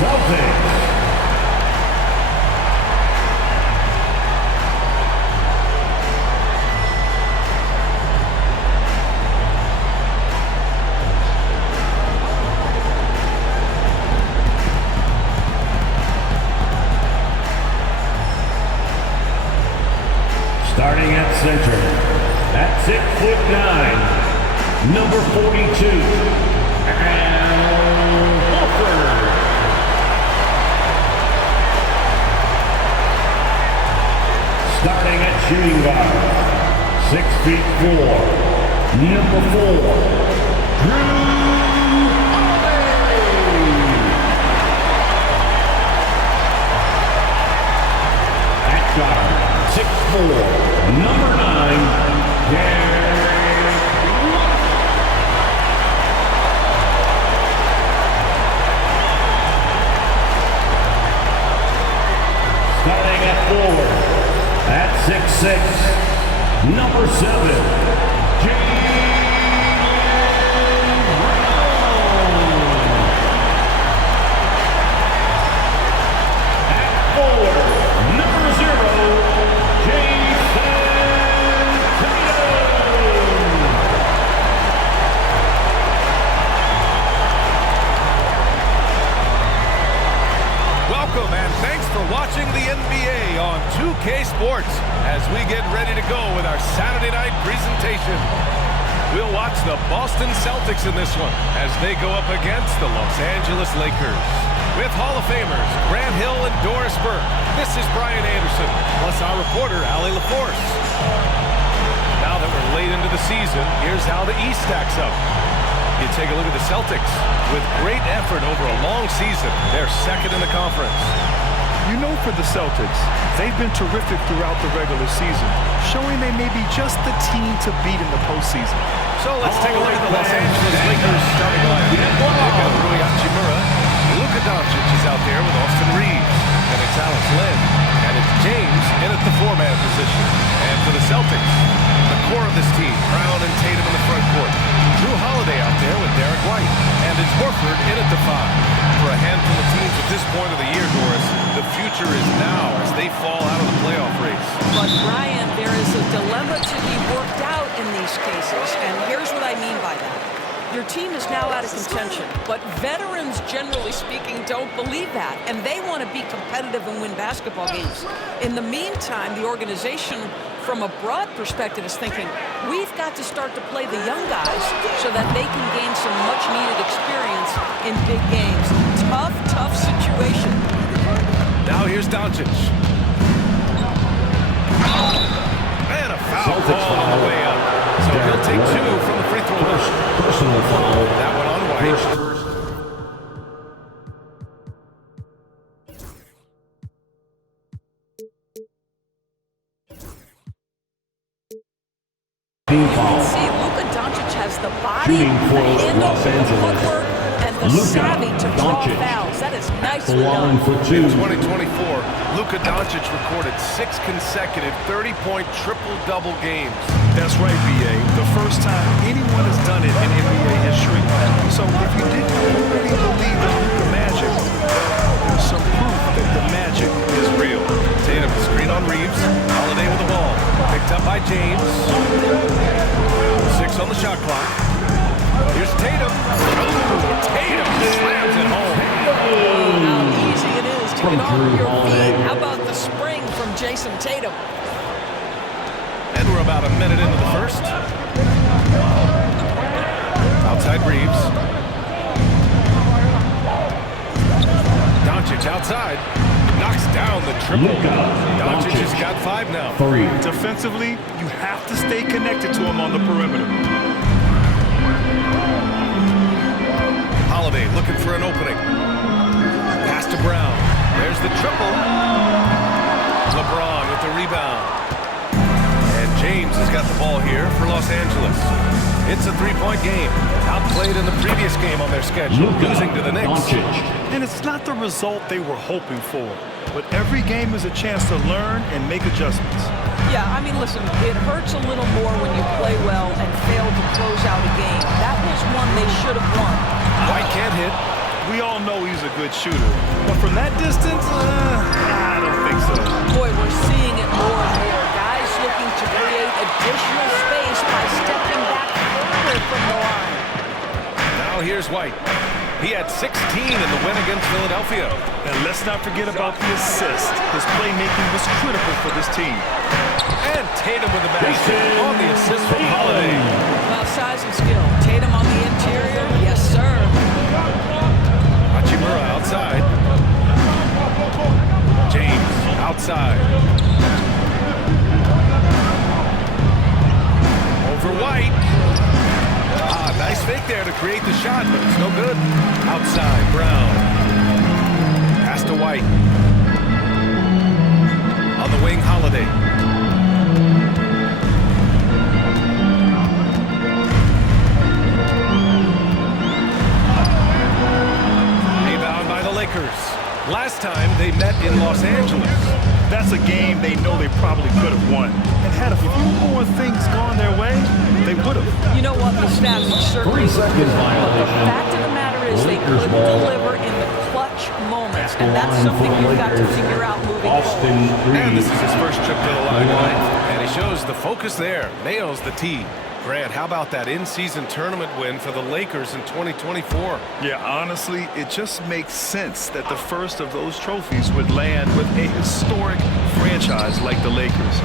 Celtics. Starting at center, at 6'9", number 42, Al Horford. Starting at shooting guard, 6'4", number 4, Drew Holiday. At guard, 6'4", number 9, Derek White. Starting at forward, at 6'6", number 7, Jaylen Brown. At forward, number 0, Jason Tatum. Welcome and thanks for watching the NBA on 2K Sports as we get ready to go with our Saturday night presentation. We'll watch the Boston Celtics in this one as they go up against the Los Angeles Lakers. With Hall of Famers Grant Hill and Doris Burke, this is Brian Anderson, plus our reporter, Allie LaForce. Now that we're late into the season, here's how the East stacks up. You take a look at the Celtics. With great effort over a long season, they're second in the conference. You know, for the Celtics, they've been terrific throughout the regular season, showing they may be just the team to beat in the postseason. So let's take a look at the Los Angeles Lakers starting lineup. They've got Rui Hachimura. Luka Doncic is out there with Austin Reeves. And it's Alex Len. And it's James in at the four-man position. And for the Celtics, the core of this team, Brown and Tatum in the front court. Drew Holiday out there with Derek White. And it's Horford in at the 5. For a handful of teams at this point of the year, Doris, the future is now as they fall out of the playoff race. But, Brian, there is a dilemma to be worked out in these cases, and here's what I mean by that. Your team is now out of contention, but veterans, generally speaking, don't believe that, and they want to be competitive and win basketball games. In the meantime, the organization, from a broad perspective, is thinking, we've got to start to play the young guys so that they can gain some much-needed experience in big games. Tough situation. Now here's Doncic. And a foul call on the way up. So he'll take 2 from the free throw line. Personal foul. That one on White. Team foul. See, Luka Doncic has the body, Shooting for the handle, Los the Angeles. footwork, and the Luka savvy to draw Doncic. fouls. That is nicely One done. for 2. In 2024, Luka Doncic recorded 6 consecutive 30-point triple-double games. That's right, B.A. The first time anyone has done it in NBA history. So if you didn't already believe in the magic, there's some proof that the magic is real. Tatum, screen on Reeves. Holiday with the ball. Picked up by James. 6 on the shot clock. Here's Tatum. Oh, Tatum slams it home. How easy it is to From get off Drew your Holiday. feet. How about the spring from Jason Tatum? And we're about a minute into the first. Outside Reeves. Doncic outside. Knocks down the triple. Luka Doncic Doncic. has got 5 now. 3. Defensively, you have to stay connected to him on the perimeter. Holiday looking for an opening. Pass to Brown. There's the triple. LeBron with the rebound. And James has got the ball here for Los Angeles. It's a 3-point game. Outplayed in the previous game on their schedule, Luka losing to the Knicks. Doncic. And it's not the result they were hoping for, but every game is a chance to learn and make adjustments. Yeah, I mean, listen, it hurts a little more when you play well and fail to close out a game. That was one they should have won. White can't hit. We all know he's a good shooter. But from that distance, I don't think so. Boy, we're seeing it more and more. Guys looking to create additional space by stepping back further from the line. Now here's White. He had 16 in the win against Philadelphia. And let's not forget about the assist. His playmaking was critical for this team. And Tatum with the basket on the assist from Holiday. Well, size and skill. Tatum on the interior. Yes, sir. Hachimura outside. James outside. Over White. Nice fake there to create the shot, but it's no good. Outside, Brown. Pass to White. On the wing, Holiday. Rebound by the Lakers. Last time they met in Los Angeles. That's a game they know they probably could have won. And had a few more things gone their way, they would have. You know what? The stats are certainly 3 seconds but the violation. fact of the matter is they Lakers couldn't ball. deliver in the clutch moments, At the and that's line something for the you've got to Lakers, figure out moving Austin forward. And this Reeves. is his first trip to the line tonight. And he shows the focus there. Nails the tee. Grant, how about that in-season tournament win for the Lakers in 2024? Yeah, honestly, it just makes sense that the first of those trophies would land with a historic franchise like the Lakers.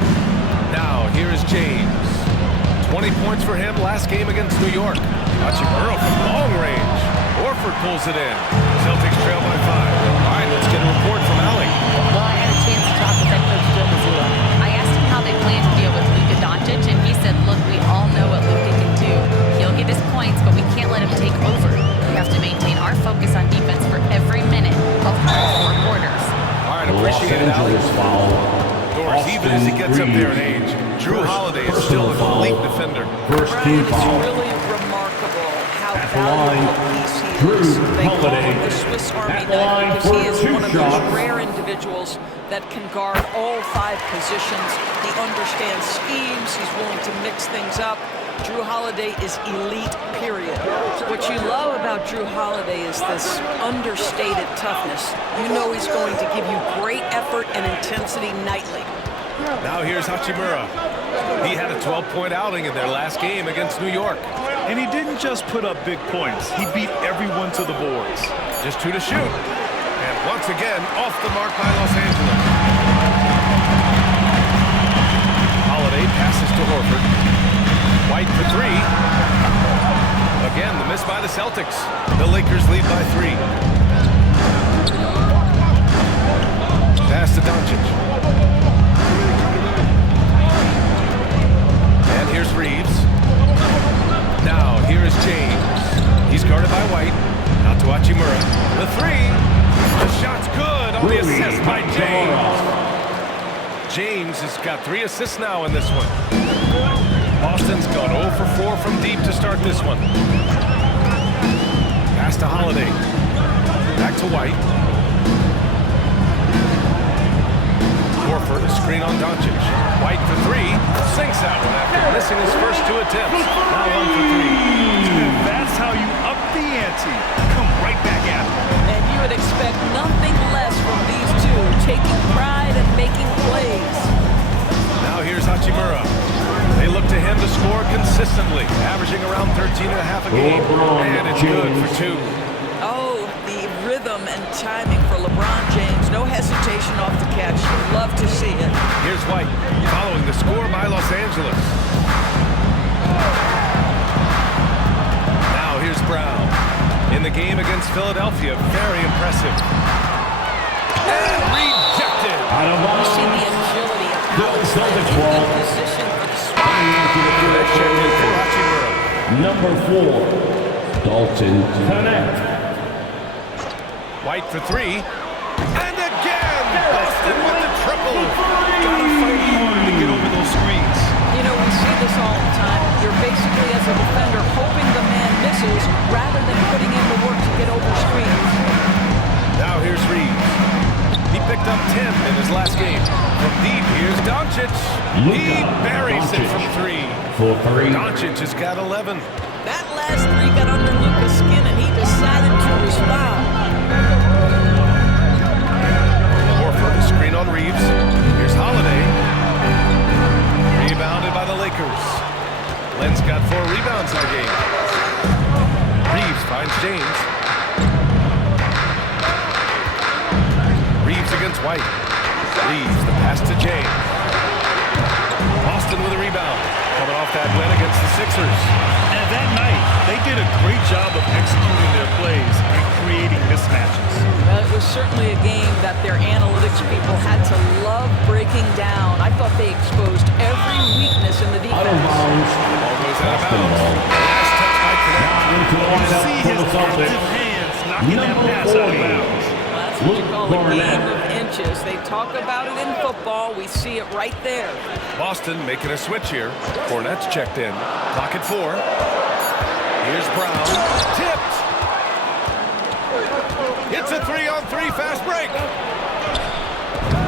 Now, here is James. 20 points for him last game against New York. Hachimura from long range. Horford pulls it in. Celtics trail by 5. All right, let's get a report from Allie. Well, I had a chance to talk with head coach Joe Mazzulla. I asked him how they plan to deal with Luka Doncic, and he said, look, we all know what Luka can do. He'll get his points, but we can't let him take over. We have to maintain our focus on defense for every minute of all 4 quarters. All right, Los appreciate it, Allie. Angeles foul. Doris, even as he gets up there in age, Drew Holiday is still an elite defender. First Brian, team it's foul. really remarkable how At the line, valuable he is. Drew They call Holiday. him the Swiss Army At the line knife because he for is 2 one of shots. those rare individuals that can guard all 5 positions. He understands schemes. He's willing to mix things up. Drew Holiday is elite, period. What you love about Drew Holiday is this understated toughness. You know he's going to give you great effort and intensity nightly. Now here's Hachimura. He had a 12-point outing in their last game against New York. And he didn't just put up big points. He beat everyone to the boards. Just 2 to shoot. And once again, off the mark by Los Angeles. Holiday passes to Horford. White for 3. Again, the miss by the Celtics. The Lakers lead by 3. Pass to Doncic. And here's Reeves. Now, here is James. He's guarded by White. Now to Hachimura. The 3. The shot's good on the assist by James. James has got 3 assists now in this one. Boston's gone 0 for 4 from deep to start this one. Pass to Holiday. Back to White. Horford, a screen on Doncic. White for 3. Sinks that one after missing his first 2 attempts. Now 1 for 3. That's how you up the ante. Come right back at him. And you would expect nothing less from these two, taking pride and making plays. Now here's Hachimura. They look to him to score consistently, averaging around 13.5 a game. And it's good for 2. Oh, the rhythm and timing for LeBron James. No hesitation off the catch. Love to see it. Here's White, following the score by Los Angeles. Now here's Brown. In the game against Philadelphia, very impressive. And rejected. Out of You see bounds. the agility of how The he's Celtics in ball. good position for the swing. That check in for Hachimura. Number 4, Dalton Connect. White for 3. And again, Boston with the triple. Gotta fight hard to get over those screens. You know, we see this all the time. You're basically, as a defender, hoping the man misses rather than putting in the work to get over screens. Now here's Reeves. He picked up 10 in his last game. From deep, here's Doncic. He Luka buries it Doncic. from 3. For 3. Doncic has got 11. That last 3 got under Luka's skin, and he decided to Lakers foul. Horford, a screen on Reeves. Here's Holiday. Rebounded by the Lakers. Len's got 4 rebounds in the game. Reeves finds James. Reeves against White. Reeves, the pass to James. Boston with a rebound. Coming off that win against the Sixers. And that night, they did a great job of executing their plays and creating mismatches. Well, it was certainly a game that their analytics people had to love breaking down. I thought they exposed every weakness in the Out of defense. bounds. Ball goes out of Boston bounds. ball. Last touch by Connect. Into the lineup See for his the Celtics. active hands knocking that Number pass out of 40. bounds. That's what you Luke call a game Garnett. of inches. They talk about it in football. We see it right there. Boston making a switch here. Cornette's checked in. Clock at 4. Here's Brown. Tipped. It's a 3-on-3 fast break.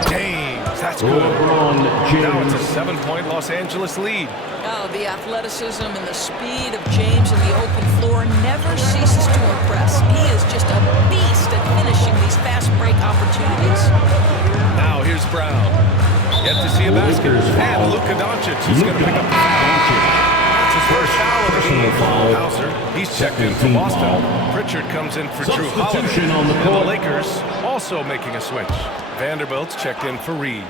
James, that's good. LeBron Now it's a James. 7-point Los Angeles lead. Oh, the athleticism and the speed of James in the open floor never ceases to impress. He is just a beast at finishing these fast break opportunities. Now here's Brown. Yet to see a basket. Lakers And foul. Luka Doncic is going to pick up the foul. That's his first foul of the game. Personal foul. Hauser, he's checked in for Team Boston. foul. Pritchard comes in for Drew Holiday. Substitution on the And the court. Lakers also making a switch. Vanderbilt's checked in for Reeves.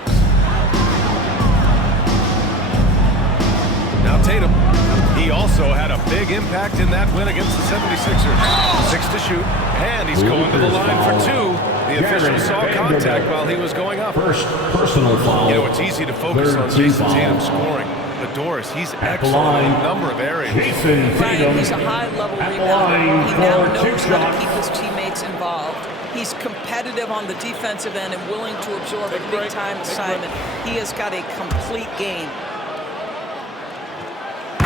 Now Tatum. He also had a big impact in that win against the 76ers. 6 to shoot, and he's going to the line for 2. The official saw contact while he was going up. First personal foul. You know, it's easy to focus on Third team Jason foul. Tatum scoring. But Doris, he's At the excellent in a line, number of areas. Jason Brian, Tatum. he's a high-level At the rebounder. line He now for 2 knows how to shots. keep his teammates involved. He's competitive on the defensive end and willing to absorb a big-time assignment. He has got a complete game.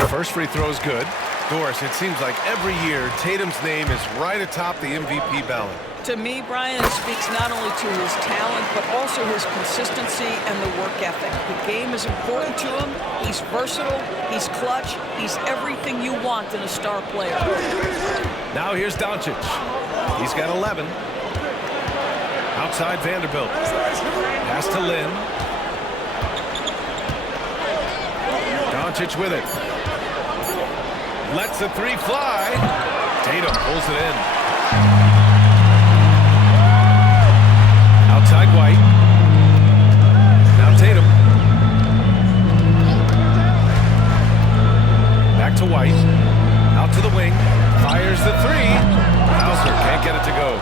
First free throw is good. Doris, it seems like every year Tatum's name is right atop the MVP ballot. To me, Brian, it speaks not only to his talent, but also his consistency and the work ethic. The game is important to him. He's versatile. He's clutch. He's everything you want in a star player. Now here's Doncic. He's got 11. Outside Vanderbilt. Pass to Lynn. Doncic with it. Lets the 3 fly. Tatum pulls it in. Outside White. Now Tatum. Back to White. Out to the wing. Fires the 3. Hauser can't get it to go.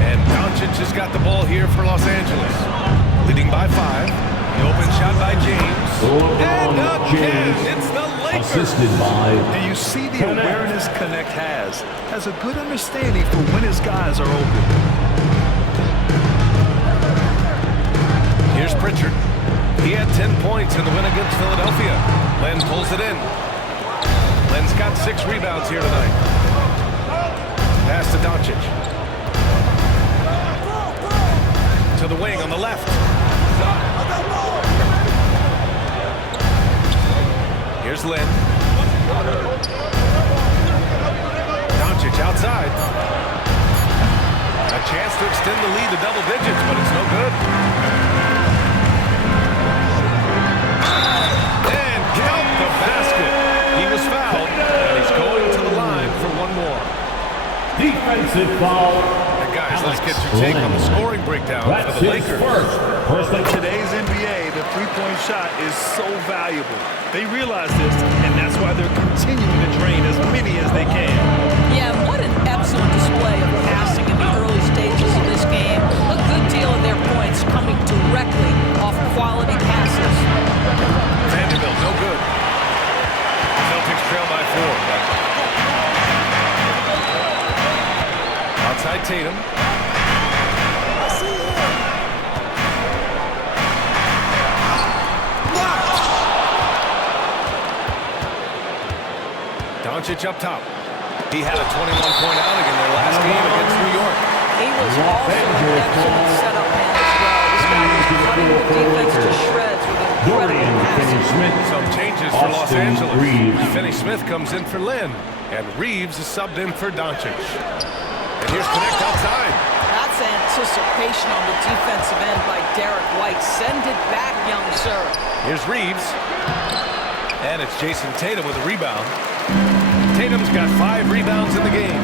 And Doncic has got the ball here for Los Angeles. Leading by 5. The open shot by James. And LeBron again, James. it's the Lakers. Assisted by And you see the awareness Connect has a good understanding for when his guys are open. Here's Pritchard. He had 10 points in the win against Philadelphia. Len pulls it in. Len's got 6 rebounds here tonight. Pass to Doncic. To the wing on the left. Here's Lynn. Doncic outside. A chance to extend the lead to double digits, but it's no good. And count the basket. He was fouled, and he's going to the line for 1 more. defensive foul. And guys, let's get your take on the scoring breakdown That's for the his Lakers. first. In today's NBA, the three-point shot is so valuable. They realize this, and that's why they're continuing to drain as many as they can. Yeah, what an excellent display of passing in the early stages of this game. A good deal of their points coming directly off quality passes. Vanderbilt, no good. Celtics trail by 4. Outside Tatum. Doncic up top. He had a 21-point outing in their last game against New York. He was also an excellent setup man as well. This guy was cutting the defense to shreds with incredible Dorian passing. Finney-Smith. Some changes for Los Austin Angeles. Reeves. Finney-Smith comes in for Lynn, and Reeves is subbed in for Doncic. And here's Connect outside. That's anticipation on the defensive end by Derek White. Send it back, young sir. Here's Reeves. And it's Jason Tatum with a rebound. Tatum's got 5 rebounds in the game.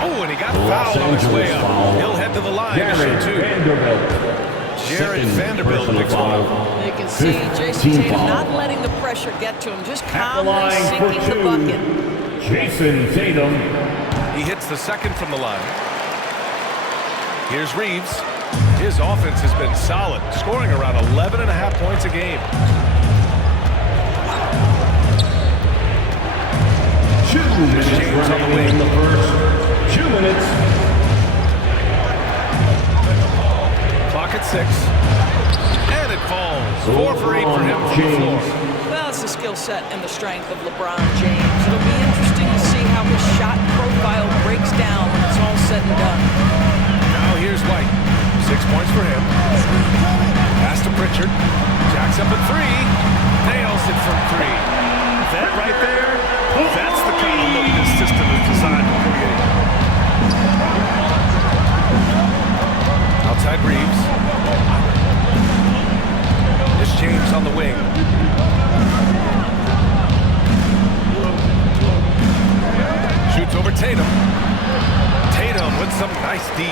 Oh, and he got fouled on his way up. He'll head to the line to shoot 2. Jared Vanderbilt picks one up. You can see Jason Tatum not letting the pressure get to him, just calmly sinking the bucket. Jason Tatum. He hits the second from the line. Here's Reeves. His offense has been solid, scoring around 11.5 points a game. 2 minutes James on the remaining in wing. the first. 2 minutes. Clock at 6. And it falls. 4 for 8 for him from the floor. Well, it's the skill set and the strength of LeBron James. It'll be interesting to see how his shot profile breaks down when it's all said and done. Now here's White. 6 points for him. Pass to Pritchard. Jacks up at 3. Nails it from 3. That right there, that's the kind of look this system is designed to create. Outside Reeves. It's James on the wing. Shoots over Tatum. Tatum with some nice D.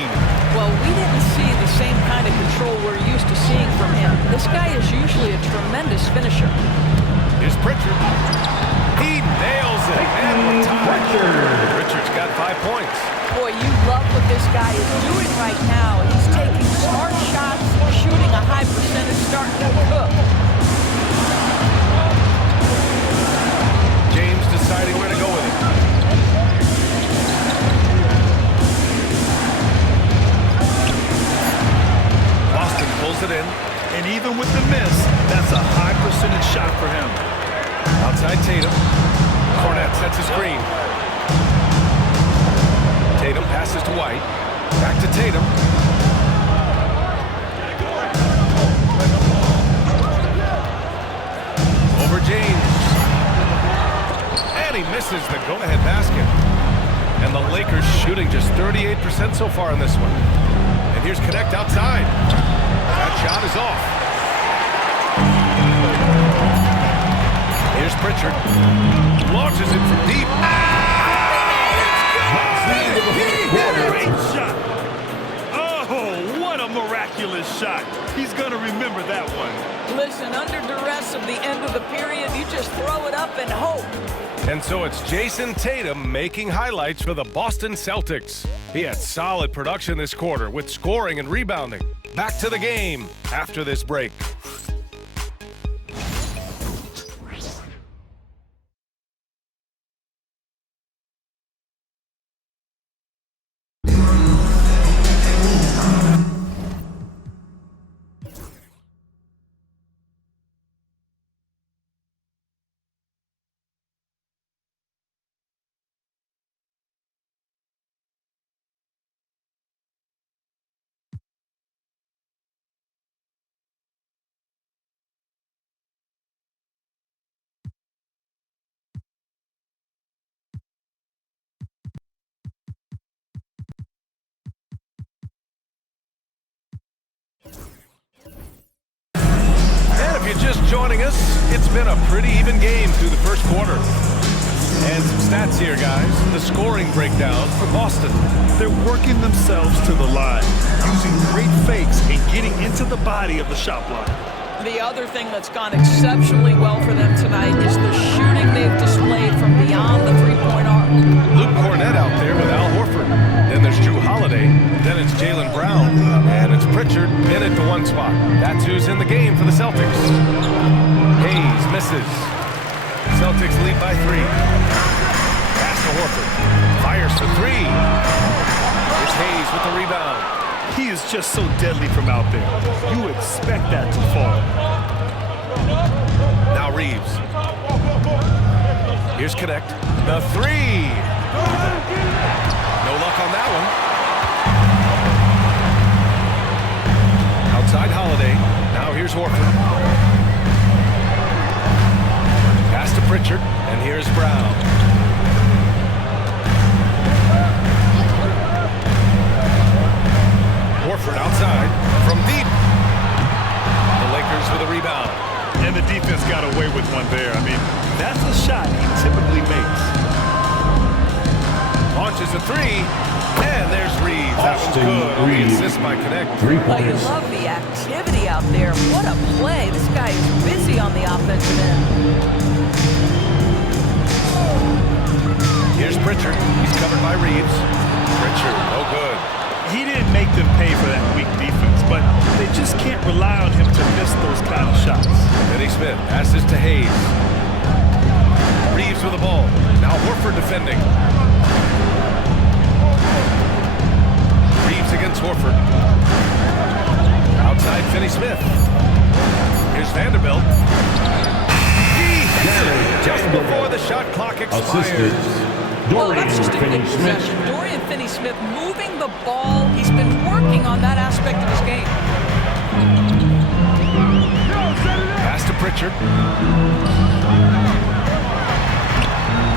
Well, we didn't see the same kind of control we're used to seeing from him. This guy is usually a tremendous finisher. Here's Pritchard. He nails it. And the tie. Pritchard's got 5 points. Boy, you love what this guy is doing right now. He's taking smart shots, shooting a high percentage, starting to cook. James deciding where to go with it. Boston pulls it in. And even with the miss, that's a high percentage shot for him. Outside Tatum. Cornette sets a screen. Tatum passes to White. Back to Tatum. Over James. And he misses the go-ahead basket. And the Lakers shooting just 38% so far in this one. And here's Connect outside. That shot is off. Here's Pritchard. Launches it from deep. Great shot. Oh, what a miraculous shot. He's going to remember that one. Listen, under duress of the end of the period, you just throw it up and hope. And so it's Jason Tatum making highlights for the Boston Celtics. He had solid production this quarter with scoring and rebounding. Back to the game after this break. And if you're just joining us, it's been a pretty even game through the first quarter. And some stats here, guys. The scoring breakdown for Boston. They're working themselves to the line, using great fakes and getting into the body of the shot block. The other thing that's gone exceptionally well for them tonight is the shooting they've displayed from beyond the three-point arc. Luke Cornette out there with Al Horford. Then there's Drew Holiday. Then it's Jaylen Brown. And it's Pritchard in at the one spot. That's who's in the game for the Celtics. Hayes misses. Celtics lead by 3. Pass to Horford. Fires for 3. It's Hayes with the rebound. He is just so deadly from out there. You expect that to fall. Now Reeves. Here's Connect. The 3. No luck on that one. Outside Holiday. Now here's Horford. Pritchard, and here's Brown. Horford outside from deep. The Lakers with a rebound. And the defense got away with one there. I mean, that's a shot he typically makes. Launches a three, and there's Reeves. That one's good. Only assist by Connect. Oh, you love the activity out there. What a play. This guy is busy on the offensive end. Here's Pritchard. He's covered by Reeves. Pritchard, no good. He didn't make them pay for that weak defense, but they just can't rely on him to miss those kind of shots. Finney Smith passes to Hayes. Reeves with the ball. Now Horford defending. Reeves against Horford. Outside Finney Smith. Here's Vanderbilt. He hits it just before the shot clock expires. Well, that's just a good possession. Dorian Finney-Smith moving the ball. He's been working on that aspect of his game. Pass to Pritchard.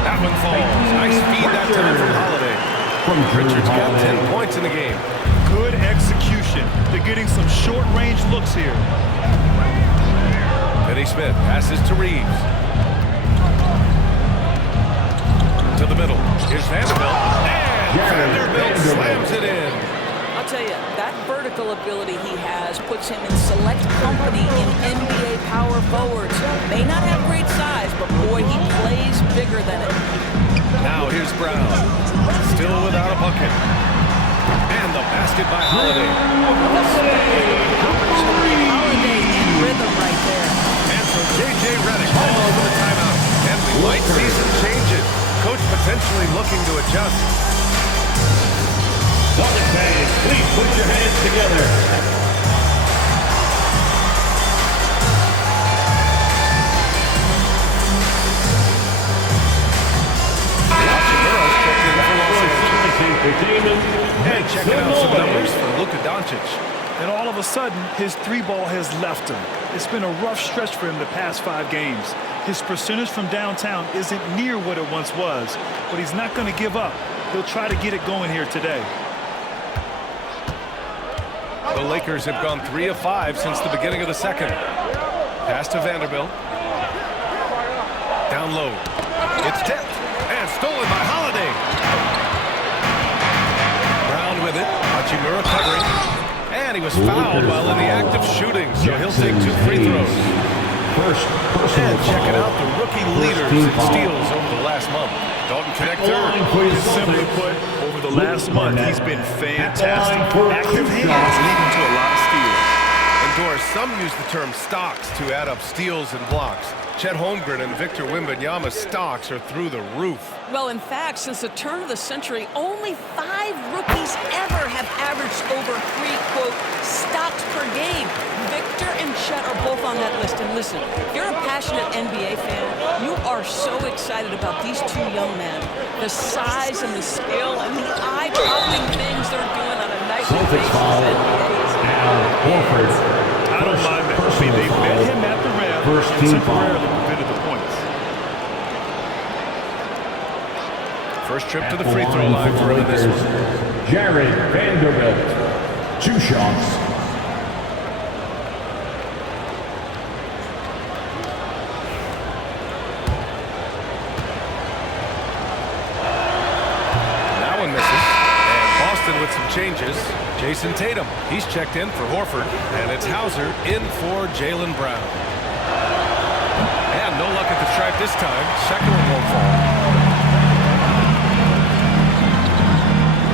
That one falls. Nice feed that time from Holiday. Pritchard's got 10 points in the game. Good execution. They're getting some short-range looks here. Finney Smith passes to Reeves. To the middle. Here's Vanderbilt. And Vanderbilt slams it in. I'll tell you, that vertical ability he has puts him in select company in NBA power forwards. May not have great size, but boy, he plays bigger than it. Now here's Brown. Still without a bucket. And the basket by Holiday. Holiday in rhythm right there. And so J.J. Redick calls for the timeout. And we might see some changes. Coach potentially looking to adjust. Celtic fans, please put your hands together. And checking out some numbers for Luka Doncic. And all of a sudden, his three ball has left him. It's been a rough stretch for him the past 5 games. His percentage from downtown isn't near what it once was, but he's not going to give up. He'll try to get it going here today. The Lakers have gone 3 of 5 since the beginning of the second. Pass to Vanderbilt. Down low. It's tipped and stolen by Holiday. Brown with it. Hachimura covering. And he was fouled while in the act of shooting, so he'll take 2 free throws. And checking out the rookie leaders in steals over the last month. Dalton Connect third. Simply put, over the last month, he's been fantastic. Active hands leading to a lot of steals. And Doris, some use the term stocks to add up steals and blocks. Chet Holmgren and Victor Wembanyama's stocks are through the roof. Well, in fact, since the turn of the century, only 5 rookies ever have averaged over 3, quote, stocks per game. Victor and Chet are both on that list. And listen, if you're a passionate NBA fan, you are so excited about these 2 young men. The size and the scale and the eye-popping things they're doing on a nightly basis in the NBA. I don't mind that. I mean, they met him at the rim and temporarily prevented the points. First trip to the free throw line for him in this one. Jared Vanderbilt, 2 shots. That one misses. And Boston with some changes. Jason Tatum, he's checked in for Horford. And it's Hauser in for Jaylen Brown. And no luck at the stripe this time. Second one won't fall.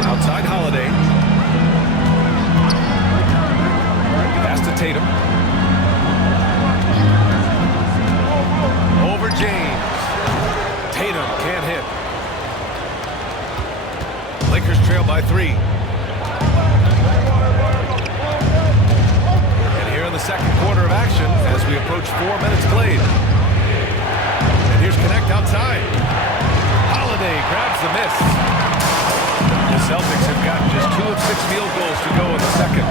Outside Holiday. Pass to Tatum. Over James. Tatum can't hit. Lakers trail by 3. And here in the second quarter of action as we approach 4 minutes played. And here's Connect outside. Holiday grabs the miss. The Celtics have got just 2 of 6 field goals to go in the second.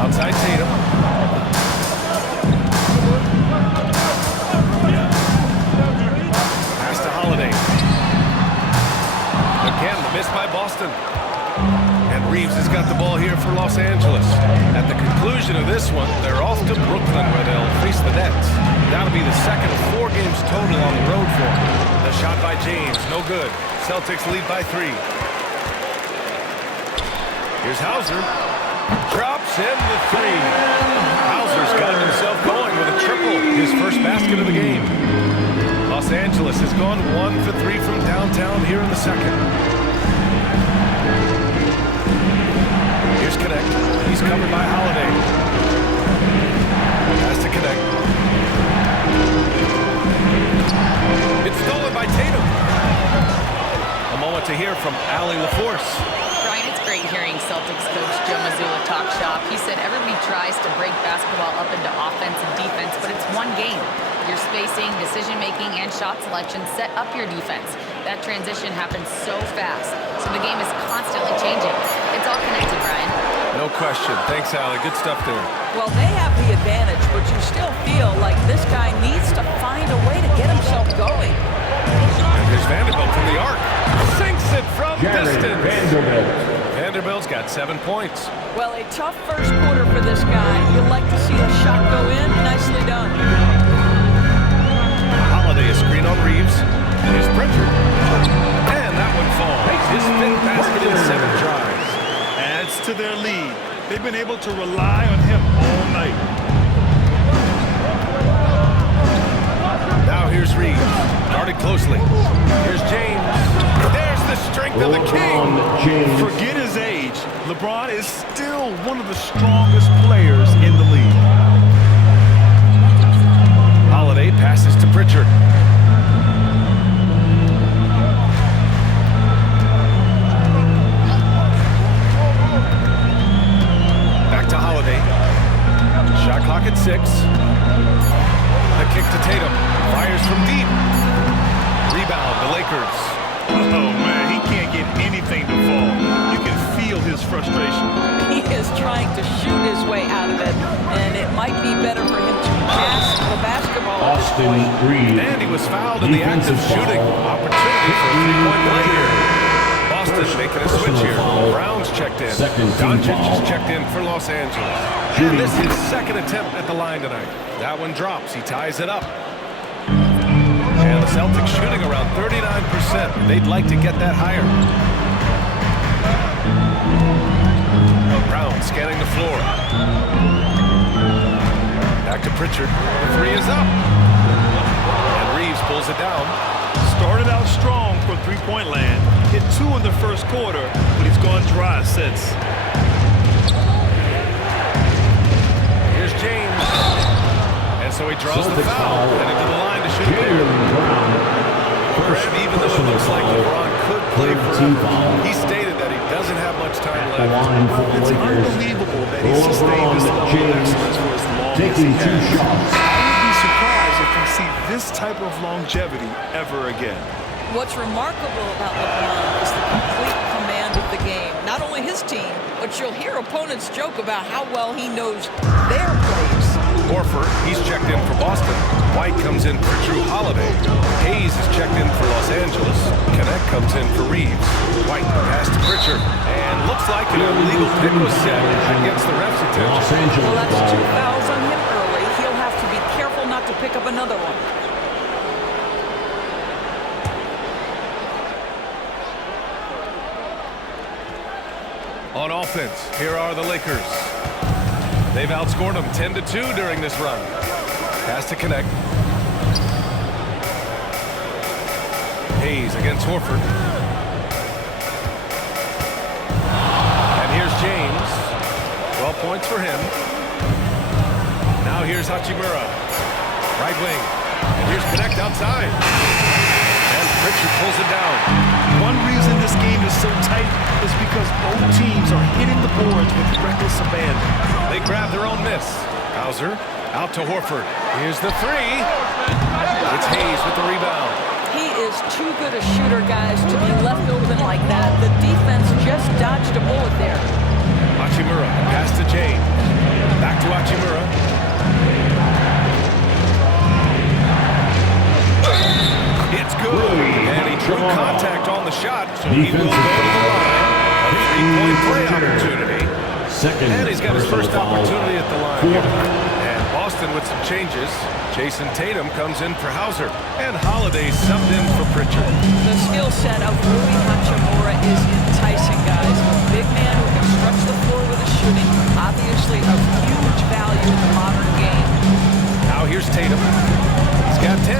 Outside Tatum. And Reeves has got the ball here for Los Angeles. At the conclusion of this one, they're off to Brooklyn where they'll face the Nets. That'll be the second of 4 games total on the road for them. The shot by James, no good. Celtics lead by 3. Here's Hauser. Drops in the 3. Hauser's got himself going with a triple. His first basket of the game. Los Angeles has gone 1 for 3 from downtown here in the second. Here's Connect. He's covered by Holiday. Has to Connect. It's stolen by Tatum. A moment to hear from Allie LaForce. Brian, it's great hearing Celtics coach Joe Mazzulla talk shop. He said everybody tries to break basketball up into offense and defense, but it's one game. Your spacing, decision-making, and shot selection set up your defense. That transition happens so fast, so the game is constantly changing. It's all connected, Brian. No question. Thanks, Allie. Good stuff there. Well, they have the advantage, but you still feel like this guy needs to find a way to get himself going. And here's Vanderbilt from the arc. Sinks it from Jared distance. Vanderbilt. Vanderbilt's got 7 points. Well, a tough first quarter for this guy. You'd like to see the shot go in. Nicely done. Holiday, a screen on Reeves. Here's Pritchard. And that one falls. His 5th basket in 7 tries. Adds to their lead. They've been able to rely on him all night. Now here's Reeves. Guarded closely. Here's James. There's the strength of the king. James. Forget his age. LeBron is still one of the strongest players in the league. Holiday passes to Pritchard. Back to Holiday. Shot clock at 6. The kick to Tatum. Fires from deep. Rebound, the Lakers. Oh, man, he can't get anything to fall. You can feel his frustration. He is trying to shoot his way out of it, and it might be better for him to pass the basketball at this Austin point. Reeves. And he was fouled in the act of Defensive shooting. foul. Opportunity for a 3-point play here. Boston making a switch here. Foul. Brown's checked in. Second team Doncic foul. is checked in for Los Angeles. Shooting. And this is his second attempt at the line tonight. That one drops. He ties it up. And the Celtics shooting around 39%. They'd like to get that higher. Brown scanning the floor. Back to Pritchard. The 3 is up. And Reeves pulls it down. Started out strong for three-point land. Hit 2 in the first quarter, but he's gone dry since. Here's James. And so he draws the Celtics foul. foul. Heading to the line to shoot there. Jaylen Brown. Graham, even though it looks like LeBron could play Third for team him, foul. he stated that he doesn't have much time The left. line for the It's Lakers. unbelievable that he sustained this level of James excellence for as long as taking he 2 has. shots. I would be surprised if we see this type of longevity ever again. What's remarkable about LeBron is the complete command of the game. Not only his team, but you'll hear opponents joke about how well he knows their plays. Horford, he's checked in for Boston. White comes in for Drew Holiday. Hayes is checked in for Los Angeles. Connect comes in for Reeves. White pass to Pritchard. And looks like an illegal pick was set against the ref's Los attention. Angeles Well, that's 2 ball. fouls on him early. He'll have to be careful not to pick up another one. On offense, here are the Lakers. They've outscored them 10-2 during this run. Pass to Connect. Hayes against Horford. And here's James. 12 points for him. Now here's Hachimura. Right wing. And here's Connect outside. And Pritchard pulls it down. One reason this game is so tight is because both teams are hitting the boards with reckless abandon. They grab their own miss. Hauser out to Horford. Here's the 3. It's Hayes with the rebound. He is too good a shooter, guys, to be left open like that. The defense just dodged a bullet there. Hachimura, pass to James. Back to Hachimura. It's good. And he drew contact on the shot, so he will go to the line. A three-point play opportunity. Second And he's got his first personal foul. opportunity at the line. Fourth. And Boston with some changes. Jason Tatum comes in for Hauser. And Holiday subbed in for Pritchard. The skill set of Rui Hachimura is enticing, guys. A big man who can stretch the floor with his shooting. Obviously of huge value in the modern game. Now here's Tatum. He's got 10.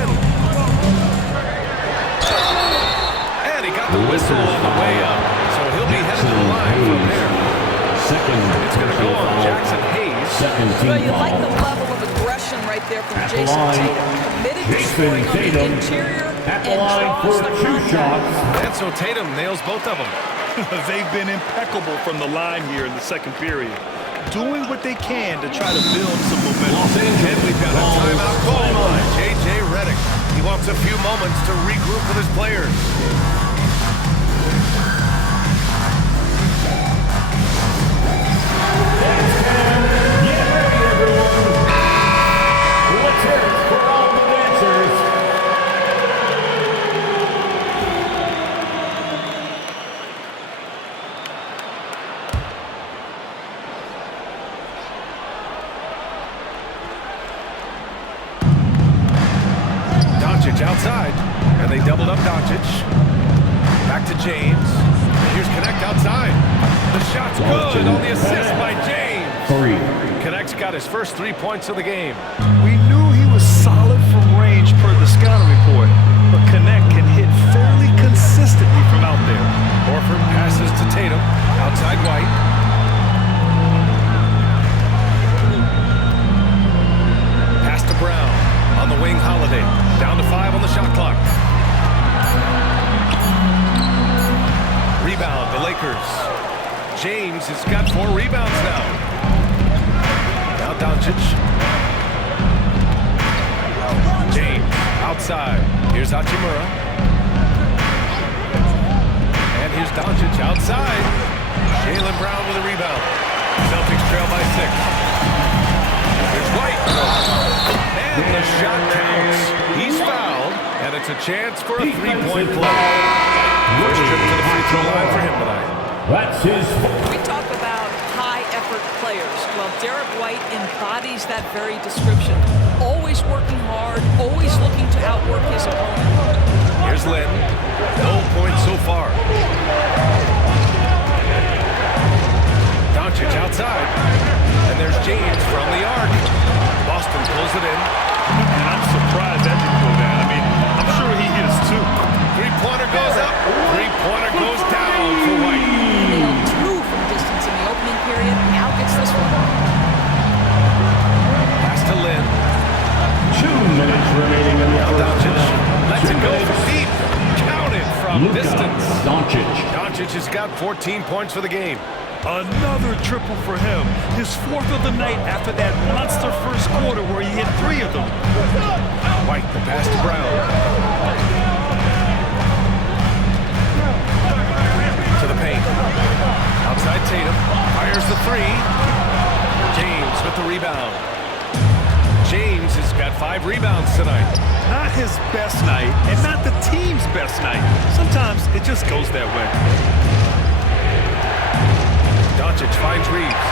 And he got the whistle on the way up. So he'll be headed to the line from there. Second. It's going to go on foul. Jackson Hayes. Second team Well, you foul. like the level of aggression right there from At the Jason line, Tatum. Committed to Jason scoring on the Tatum. interior At the and line draws for the 2 contact. shots. And so Tatum nails both of them. They've been impeccable from the line here in the second period, doing what they can to try to build some momentum. Los Angeles And we've got a timeout call by J.J. Redick. He wants a few moments to regroup with his players. Get ready, everyone. Let's hear it for all the dancers. Doncic outside, and they doubled up Doncic. Back to James. Here's Connect outside. The shot's good on the assist by James. 3. Connect's got his first 3 points of the game. We knew he was solid from range per the scouting report, but Connect can hit fairly consistently from out there. Horford passes to Tatum. Outside White. Pass to Brown. On the wing, Holiday. Down to 5 on the shot clock. Rebound, the Lakers. James has got 4 rebounds now. Now Doncic. James outside. Here's Hachimura. And here's Doncic outside. Jaylen Brown with a rebound. Celtics trail by 6. Here's White. And the shot counts. He's fouled. And it's a chance for a 3-point play. First trip to the free throw line for him tonight. That's his. We talk about high-effort players. Well, Derek White embodies that very description. Always working hard, always looking to outwork his opponent. Here's Lynn. No points so far. Doncic outside. And there's James from the arc. Boston pulls it in. And I'm surprised that didn't go down. I mean, I'm sure he hit us too. Three-pointer goes up. Three-pointer goes down for White. Nailed 2 from distance in the opening period. Now gets this one. Pass to Lynn. 2 minutes remaining in the Now first Doncic half. lets 2 it go minutes. from deep. Counted from Luka distance. Doncic. Doncic has got 14 points for the game. Another triple for him. His 4th of the night after that monster first quarter where he hit 3 of them. White, the pass to Brown. To the paint. Outside Tatum. Fires the 3. James with the rebound. James has got 5 rebounds tonight. Not his best night, and not the team's best night. Sometimes it just goes that way. Doncic finds Reeves.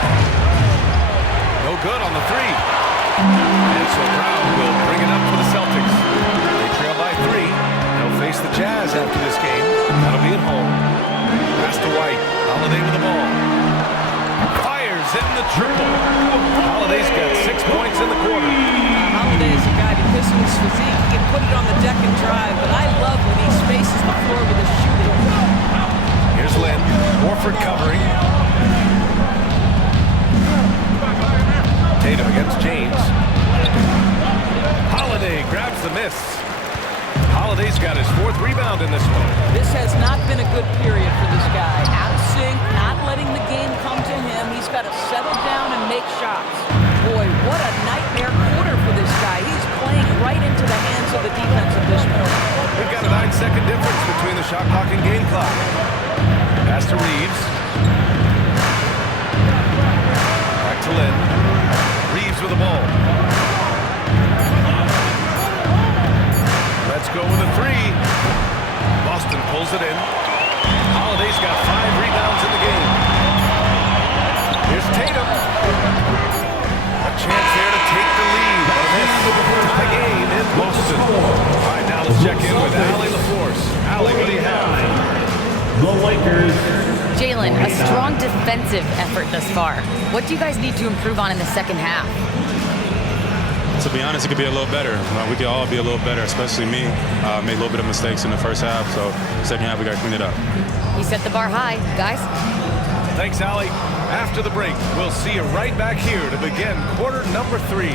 No good on the 3. And so Brown will bring it up for the Celtics. They trail by 3. They'll face the Jazz after this game. That'll be at home. Pass to White. Holiday with the ball. Fires in the triple. Holiday's got 6 points in the quarter. Holiday is a guy, because of his physique, he can put it on the deck and drive, but I love when he spaces the floor with his shooting. Here's Lynn. Horford covering. Tatum against James. Holiday grabs the miss. Holiday's got his 4th rebound in this one. This has not been a good period for this guy. Out of sync, not letting the game come to him. He's got to settle down and make shots. Boy, what a nightmare quarter for this guy. He's playing right into the hands of the defense at this point. We've got a 9-second difference between the shot clock and game clock. Pass to Reeves. Back to Lynn. Reeves with the ball. Let's go with a 3. Boston pulls it in. Holiday's got 5 rebounds in the game. defensive effort thus far. What do you guys need to improve on in the second half? To be honest, it could be a little better. We could all be a little better, especially me. Made a little bit of mistakes in the first half, so second half we got to clean it up. You set the bar high, guys. Thanks, Allie. After the break, we'll see you right back here to begin quarter number 3.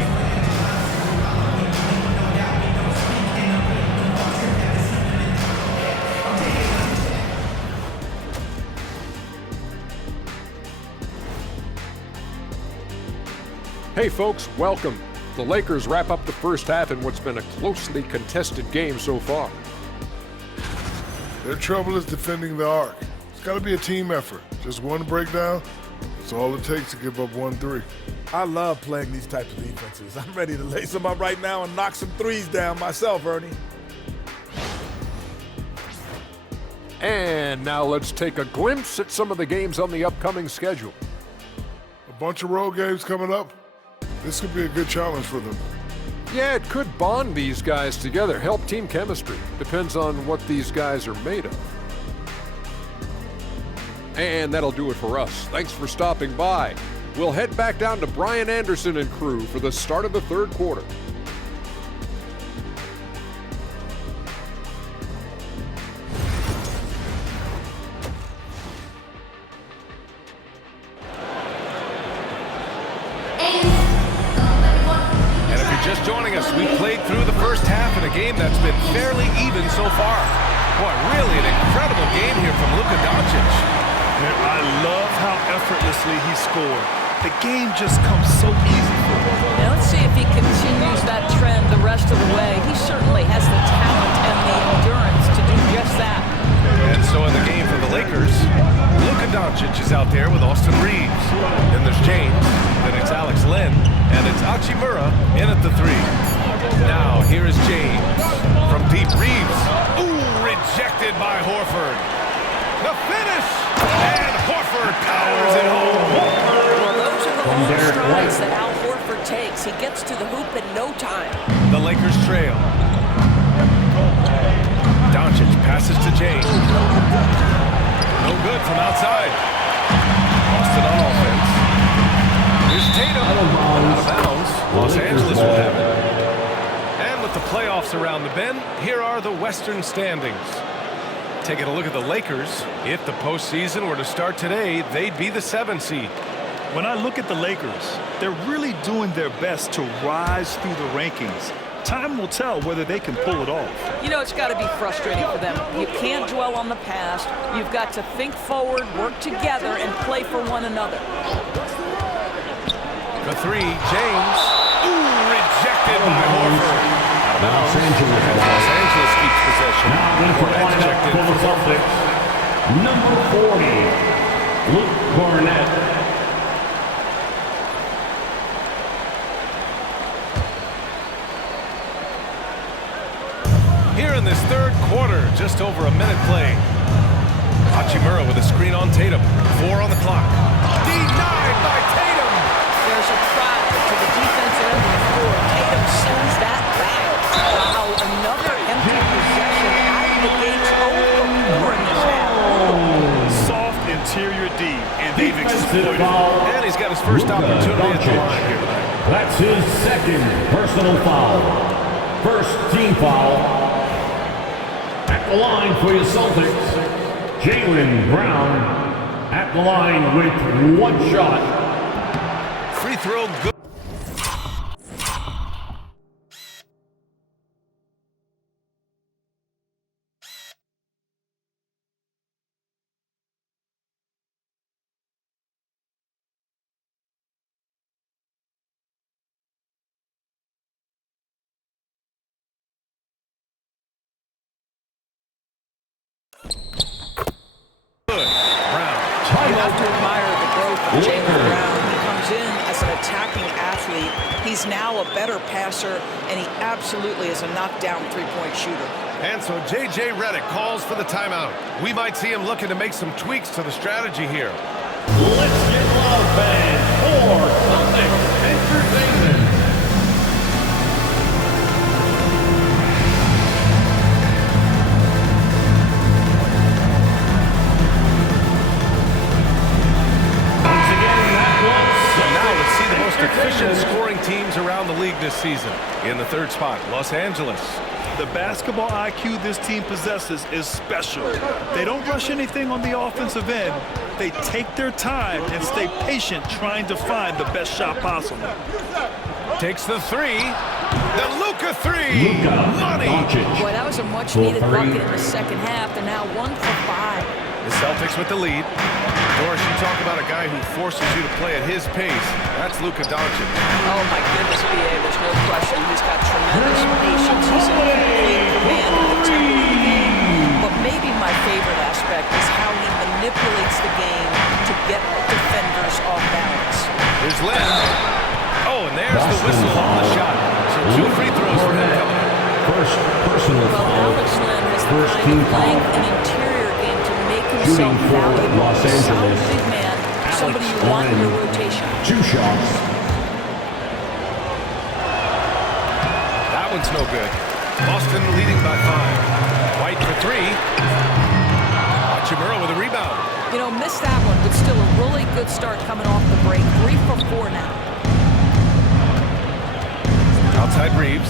Hey folks, welcome. The Lakers wrap up the first half in what's been a closely contested game so far. Their trouble is defending the arc. It's got to be a team effort. Just one breakdown, that's all it takes to give up 1-3. I love playing these types of defenses. I'm ready to lace them up right now and knock some threes down myself, Ernie. And now let's take a glimpse at some of the games on the upcoming schedule. A bunch of road games coming up. This could be a good challenge for them. Yeah, it could bond these guys together, help team chemistry. Depends on what these guys are made of. And that'll do it for us. Thanks for stopping by. We'll head back down to Brian Anderson and crew for the start of the third quarter. Just joining us, we played through the first half in a game that's been fairly even so far. Boy, really an incredible game here from Luka Doncic. I love how effortlessly he scored. The game just comes so easy for him. Now let's see if he continues that trend the rest of the way. He certainly has the talent and the endurance to do just that. And so in the game for the Lakers, Luka Doncic is out there with Austin Reeves. Then there's James, then it's Alex Len, and it's Hachimura in at the 3. Now here is James from deep. Reeves. Ooh, rejected by Horford. The finish! And Horford powers it home. Well, those are the long strides that Al Horford takes. He gets to the hoop in no time. The Lakers trail. Doncic passes to James. No good from outside. Lost it on offense. Here's Tatum. Out of bounds. Los Angeles will have it. And with the playoffs around the bend, here are the Western standings. Taking a look at the Lakers, if the postseason were to start today, they'd be the 7 seed. When I look at the Lakers, they're really doing their best to rise through the rankings. Time will tell whether they can pull it off. You know, it's got to be frustrating for them. You can't dwell on the past. You've got to think forward, work together, and play for one another. The 3, James. Ooh, rejected by Horford. Los Angeles keeps possession. Now ejected for the Celtics, number 40, Luke Cornett. Here in this third quarter, just over a minute played. Hachimura with a screen on Tatum. 4 on the clock. Denied by Tatum. There's a crowd to the defensive end of the floor. Tatum sends that back. Wow, another empty possession out of the gates. 0 for 4 in this half. Soft interior D, and they've exploited it. And he's got his first opportunity at the line here tonight. That's his second personal foul. First team foul. At the line for your Celtics, Jaylen Brown at the line with 1 shot. Free throw good. You have to admire the growth of Jaylen Brown. He comes in as an attacking athlete. He's now a better passer, and he absolutely is a knockdown three-point shooter. And so J.J. Redick calls for the timeout. We might see him looking to make some tweaks to the strategy here. Let's get loud, fans, for Celtics Entertainment. efficient scoring teams around the league this season. In the third spot, Los Angeles. The basketball IQ this team possesses is special. They don't rush anything on the offensive end. They take their time and stay patient trying to find the best shot possible. Takes the three. The Luka three. Money. Boy, that was a much-needed bucket in the second half. They're now 1 for 5. The Celtics with the lead. Doris, you talk about a guy who forces you to play at his pace. That's Luka Doncic. Oh, my goodness, B.A., there's no question. He's got tremendous patience. He's in complete command of the tempo of the game. But maybe my favorite aspect is how he manipulates the game to get defenders off balance. Here's Len. Oh, and there's the whistle on the shot. So 2 free throws for him coming up. First personal Well, foul. Alex Len has the First kind team of foul. length and interior game to make himself Shooting for valuable. Los A solid Angeles. big man, somebody you want in your rotation. 2 shots. That one's no good. Boston leading by 5. White for 3. Hachimura with a rebound. You know, missed that one, but still a really good start coming off the break. 3 for 4 now. Outside Reeves.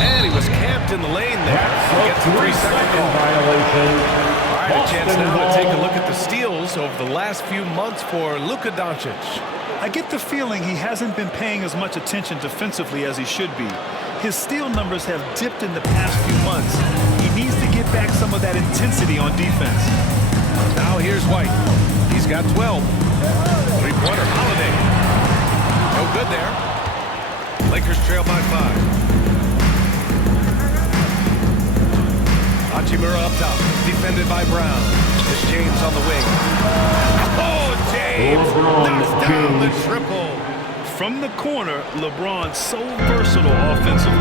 And he was camped in the lane there. Gets a 3-second call. Violation. All right, a chance now to take a look at the steals over the last few months for Luka Doncic. I get the feeling he hasn't been paying as much attention defensively as he should be. His steal numbers have dipped in the past few months. He needs to get back some of that intensity on defense. Now here's White. He's got 12. Three-pointer, Holiday. No good there. Lakers trail by 5. Hachimura up top, defended by Brown. This James on the wing. Oh, James knocks down the triple. From the corner, LeBron so versatile offensively.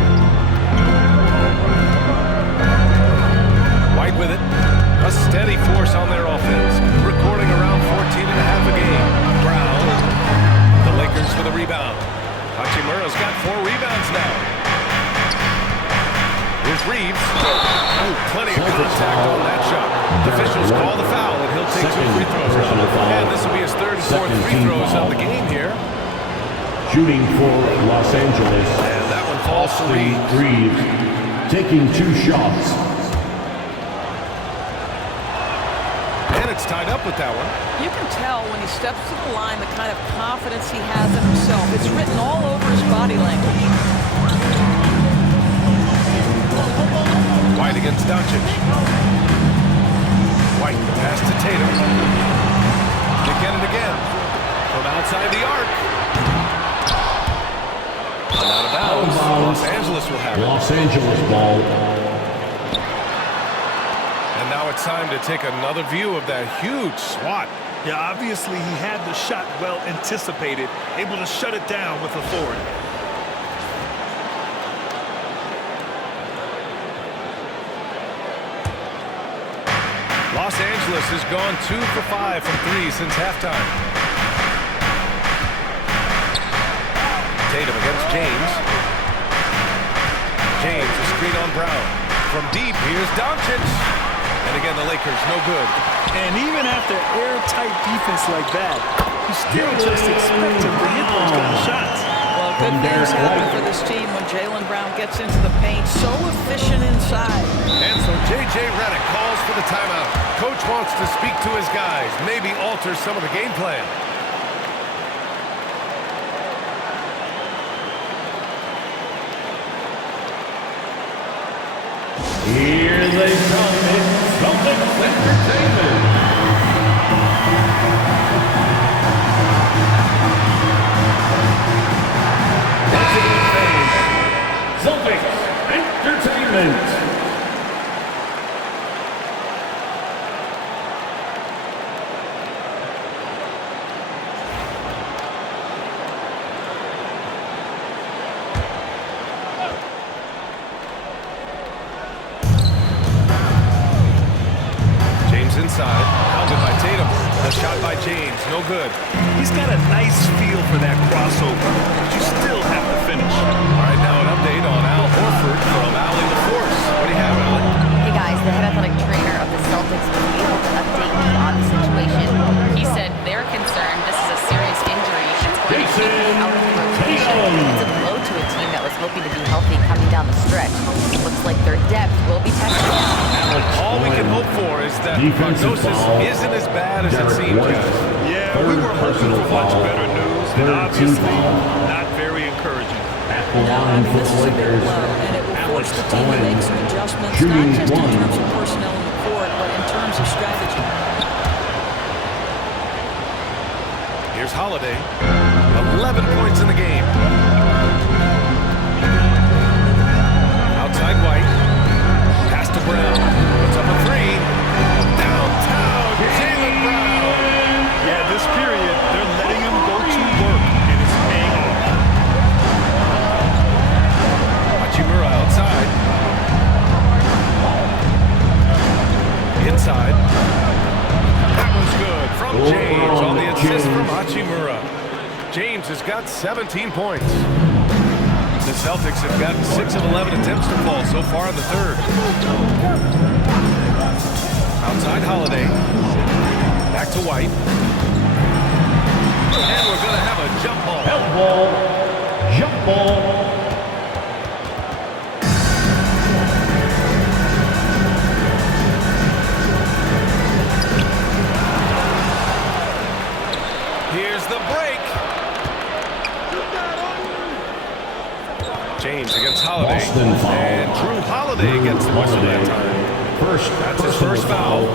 White with it. A steady force on their offense. Recording around 14.5 a game. Brown. The Lakers for the rebound. Hachimura's got 4 rebounds now. Here's Reeves. Oh, plenty of contact on that shot. Officials call the foul, and he'll take 2 free throws now. And this will be his 3rd and 4th free throws of the game here. Shooting for Los Angeles. And that one falls to Reeves. Taking 2 shots. And it's tied up with that one. You can tell when he steps to the line the kind of confidence he has in himself. It's written all over his body language. White against Doncic. White pass to Tatum. Again and again. From outside the arc. And out of bounds. Los Angeles will have it. Los Angeles ball. And now it's time to take another view of that huge swat. Yeah, obviously he had the shot well anticipated, able to shut it down with authority. Los Angeles has gone 2 for 5 from 3 since halftime. Tatum against James. James, a screen on Brown. From deep, here's Doncic. And again, the Lakers, no good. And even after airtight defense like that, you still just expect him to hit those kind of shots. Well, good things happen for this team when Jaylen Brown gets into the paint. So efficient inside. And so J.J. Redick calls for the timeout. Coach wants to speak to his guys, maybe alter some of the game plan. Here they come. It's Celtics Entertainment. Celtics Entertainment. Inside, pounded by Tatum. The shot by James, no good. He's got a nice feel for that crossover, but you still have to finish. All right, now an update on Al Horford from Allie LaForce. What do you have, Allie? Hey guys, the head athletic trainer of the Celtics was able to update me on the situation. He said they're concerned this is a serious injury. It's and taken out of the rotation. It's a blow to a team that was hoping to be healthy coming down the stretch. Looks like their depth will be tested now. All we can hope for is that prognosis isn't as bad as it seems. Yeah, we were hoping for much better news, and obviously not very encouraging. At the line for This the is a big Lakers, blow, and it will force Alex the team to Owen. make some adjustments, Shooting not just in one. terms of personnel in the court, but in terms of strategy. Here's Holiday. 11 points in the game. Outside White. Pass to Brown. Puts up a three. Downtown, Jaylen Brown. Yeah, this period, they're letting him go to work, and it's paying off. Hachimura outside. Inside. That one's good from James on the assist from Hachimura. James has got 17 points. The Celtics have gotten 6 of 11 attempts to fall so far in the third. Outside Holiday. Back to White. And we're going to have a jump ball. Help ball. Jump ball. Here's the break. James against Holiday. Boston foul. And Drew Holiday gets the whistle that time. First, That's his first foul.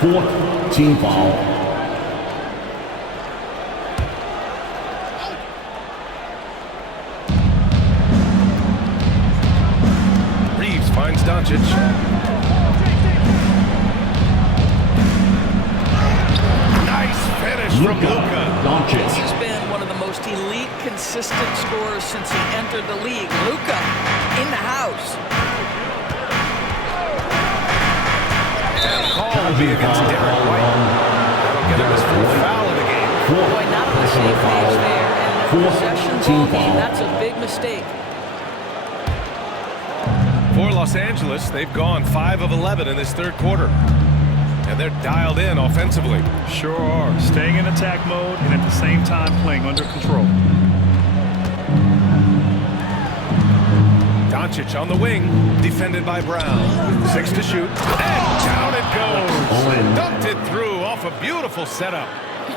Fourth team foul. Reeves finds Doncic. Nice finish from Luka. Doncic. He's been one of the most elite, consistent scorers since he entered the league. Luka in the house. Call will be against Derek White. That'll get him his fourth foul of the game. Boy, not on the same page there. And in a possession ball game, that's a big mistake. For Los Angeles, they've gone 5 of 11 in this third quarter. And they're dialed in offensively. Sure are. Staying in attack mode and at the same time playing under control. Doncic on the wing, defended by Brown. 6 to shoot, and down it goes. Dumped it through off a beautiful setup.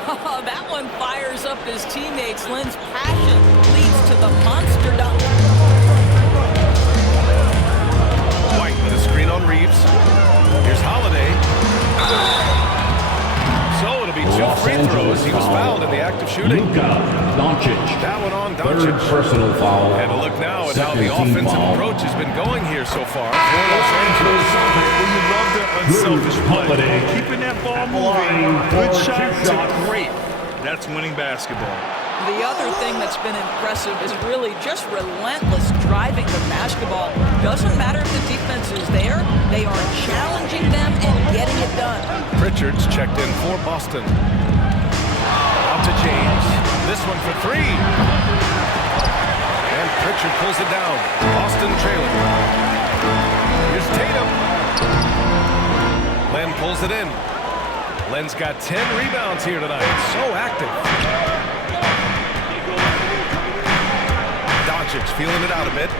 Oh, that one fires up his teammates. Len's passion leads to the monster dunk. White with a screen on Reeves. Here's Holiday. So it'll be 2 free throws. He was fouled in the act of shooting. Luka Doncic. That one on Third Doncic. personal foul. And a look now at how the Second team offensive foul. approach has been going here so far for Los Angeles. Well, you love their unselfish play. Holiday. Keeping that ball line moving. Good for shot two shots. to great. That's winning basketball. The other thing that's been impressive is really just relentless driving the basketball. Doesn't matter if the defense is there, they are challenging them and getting it done. Pritchard's checked in for Boston. Out to James. This one for 3. And Pritchard pulls it down. Boston trailing. Here's Tatum. Len pulls it in. Len's got 10 rebounds here tonight. So active. Doncic feeling it out a bit.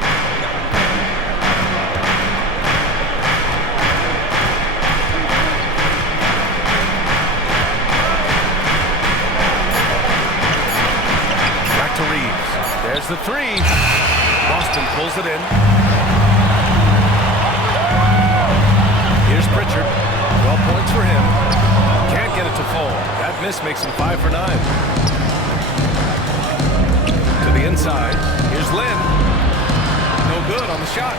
Back to Reeves. There's the 3. Boston pulls it in. Here's Pritchard. 12 points for him. Can't get it to fall. That miss makes him 5 for 9. To the inside. Here's Len. No good on the shot.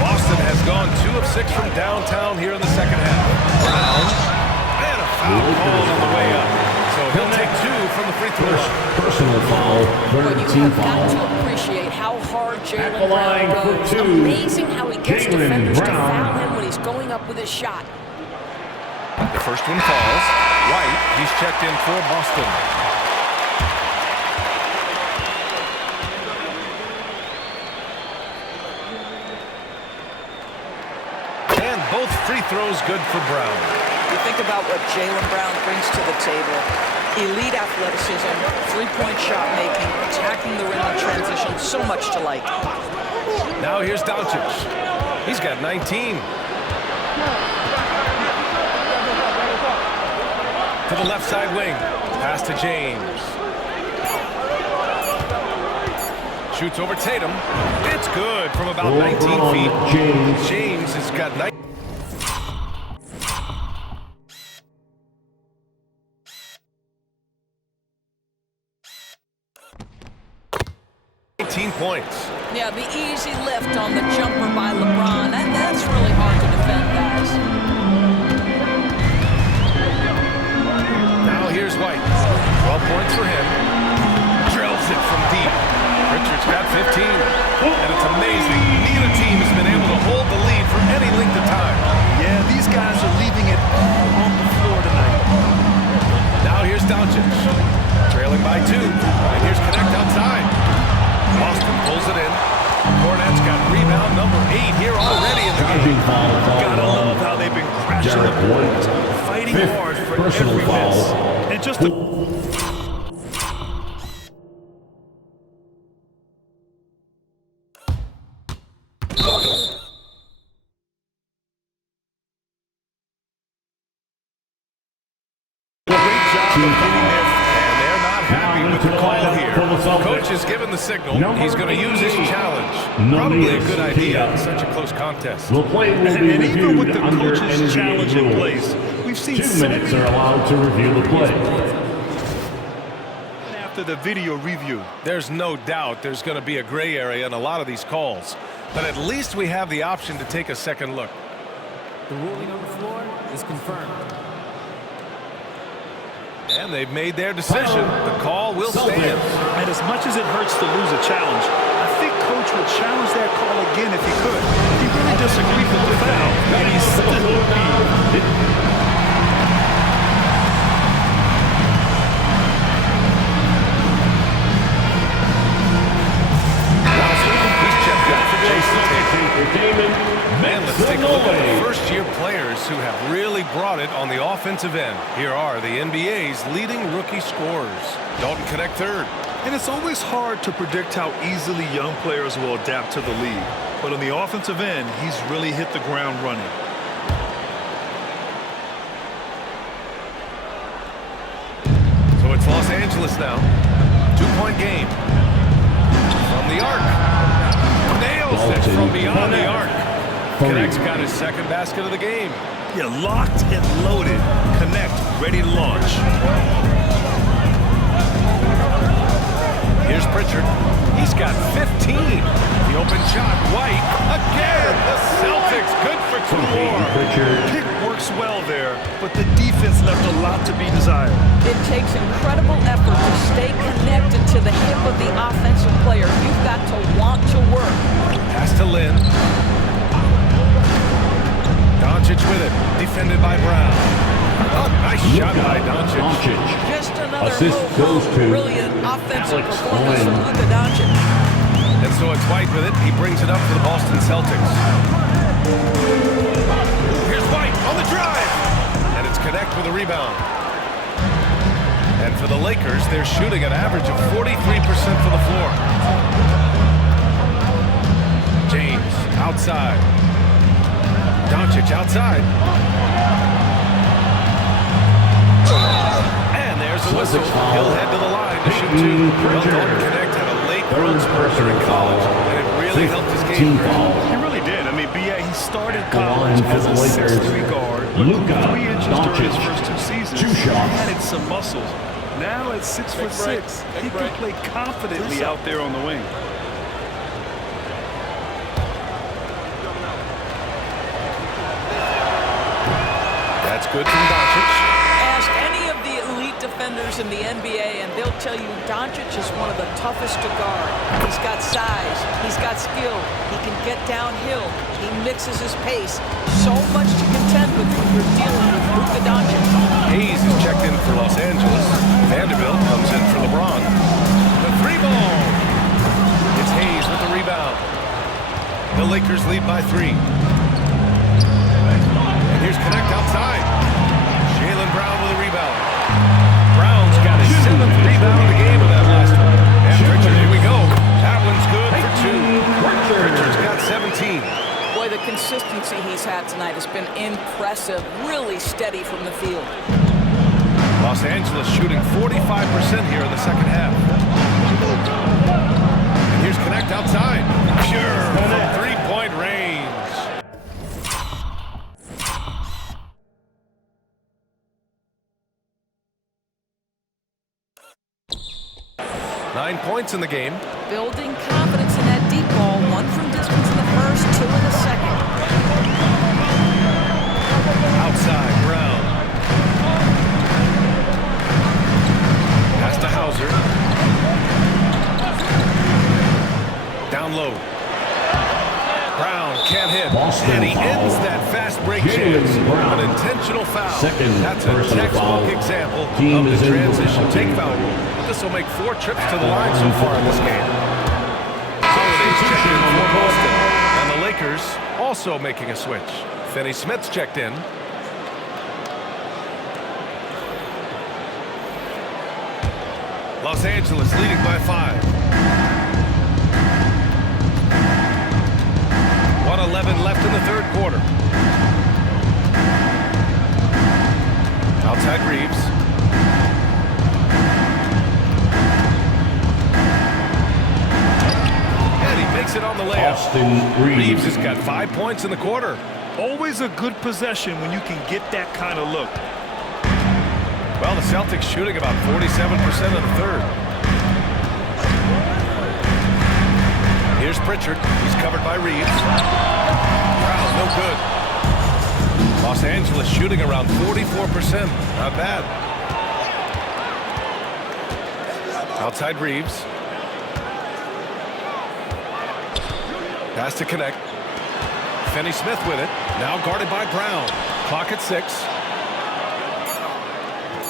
Boston has gone 2 of 6 from downtown here in the second half. Brown. And a foul called on the way up. So he'll take 2 from the free throw line. Personal foul. But Third you team have got foul. to appreciate how hard At the Jaylen line Brown for goes. 2. Amazing how he gets Jaylen defenders to Brown. foul him when he's going up with his shot. The first one falls. White, he's checked in for Boston. And both free throws good for Brown. You think about what Jaylen Brown brings to the table. Elite athleticism, three-point shot making, attacking the rim in transition, so much to like. Now here's Doncic. He's got 19. To the left side wing. Pass to James. Shoots over Tatum. It's good from about 19 feet. James has got 19 points. Yeah, the easy lift on the jumper by LeBron. That's really hard to defend, guys. Now here's White. 12 points for him. Drills it from deep. Richards got 15. And it's amazing. Neither team has been able to hold the lead for any length of time. Yeah, these guys are leaving it all on the floor tonight. Now here's Doncic. Trailing by 2. And here's Connect outside. Boston pulls it in. Cornette's got rebound number 8 here already in the game. Gotta love how they've been crashing the boards, fighting hard for every miss. And just a 'em happy with the call here. Coach has given the signal. He's going to use his challenge. Probably a good idea in such a close contest. The play will be and even with reviewed the under coach's challenge in NBA place, rules. we've seen 2 so minutes many are allowed to review the play. after the video review. There's no doubt there's going to be a gray area in a lot of these calls. But at least we have the option to take a second look. The ruling on the floor is confirmed. And they've made their decision. The call will stand. And as much as it hurts to lose a challenge, I think Coach would challenge that call again if he could. He really disagreed with the foul, and he still would Man, let's take a look at the first-year players who have really brought it on the offensive end. Here are the NBA's leading rookie scorers. Dalton Connect third. And it's always hard to predict how easily young players will adapt to the league. But on the offensive end, he's really hit the ground running. So it's Los Angeles now. 2-point game. From the arc. Nails it from beyond the arc. Connect's got his second basket of the game. Yeah, locked and loaded. Connect, ready to launch. Here's Pritchard. He's got 15. The open shot, White. Again, the Celtics good for 2 more. Pick works well there, but the defense left a lot to be desired. It takes incredible effort to stay connected to the hip of the offensive player. You've got to want to work. Pass to Lynn. Doncic with it, defended by Brown. Oh, nice shot by Doncic. Just another Assist goes to brilliant offensive Alex performance Len. from Luka Doncic. And so it's White with it. He brings it up for the Boston Celtics. Here's White on the drive. And it's Connect with a rebound. And for the Lakers, they're shooting an average of 43% for the floor. James outside. Doncic outside. And there's a whistle. He'll head to the line to shoot 2. Well, Dalton Connect had a late growth spurt during college, and it really helped his game. He really did. I mean, B.A., he started college as a 6'3" guard, but grew 3 inches during his first 2 seasons. He added some muscles. Now at 6'6", he can play confidently out there on the wing. That's good from Doncic. Ask any of the elite defenders in the NBA, and they'll tell you Doncic is one of the toughest to guard. He's got size. He's got skill. He can get downhill. He mixes his pace. So much to contend with when you're dealing with Luka Doncic. Hayes is checked in for Los Angeles. Vanderbilt comes in for LeBron. The 3-ball. It's Hayes with the rebound. The Lakers lead by 3. And here's Connect outside. Jaylen Brown with a rebound. Brown's got been impressive, really steady from the field. Los Angeles shooting 45% here in the second half. And here's Connect outside. Pure from three-point range. Nine points in the game. Building confidence in that deep ball. One from distance in the first, two in the second. Outside, Brown. Pass to Hauser. Down low. Brown can't hit. Boston And he foul. ends that fast break Jaylen chance. Brown. An intentional foul. Second That's a personal textbook foul. example Team of is the in transition possession. take foul rule. This will make 4 trips to the line so far in this game. Holiday's checked in for Boston. And the Lakers also making a switch. Finney Smith's checked in. Los Angeles leading by 5. 1:11 left in the third quarter. Outside Reeves. And he makes it on the layup. Austin Reeves Reeves. has got 5 points in the quarter. Always a good possession when you can get that kind of look. Well, the Celtics shooting about 47% in the third. Here's Pritchard. He's covered by Reeves. Brown, no good. Los Angeles shooting around 44%. Not bad. Outside Reeves. Pass to Connect. Finney Smith with it. Now guarded by Brown. Clock at 6.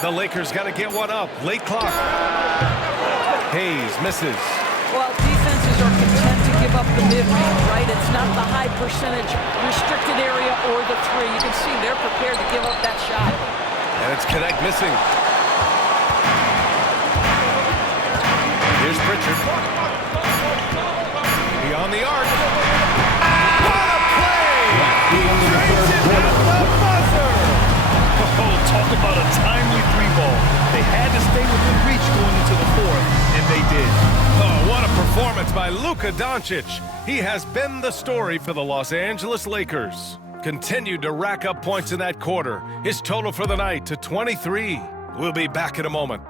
The Lakers got to get one up. Late clock. Hayes misses. Well, defenses are content to give up the mid-range, right? It's not the high percentage restricted area or the three. You can see they're prepared to give up that shot. And it's Connect missing. Here's Pritchard. Beyond the arc. What a play! Drains it at the buzzer! Oh, talk about a timely three ball. They had to stay within reach going into the fourth, and they did. Oh, what a performance by Luka Doncic. He has been the story for the Los Angeles Lakers. Continued to rack up points in that quarter. His total for the night to 23. We'll be back in a moment.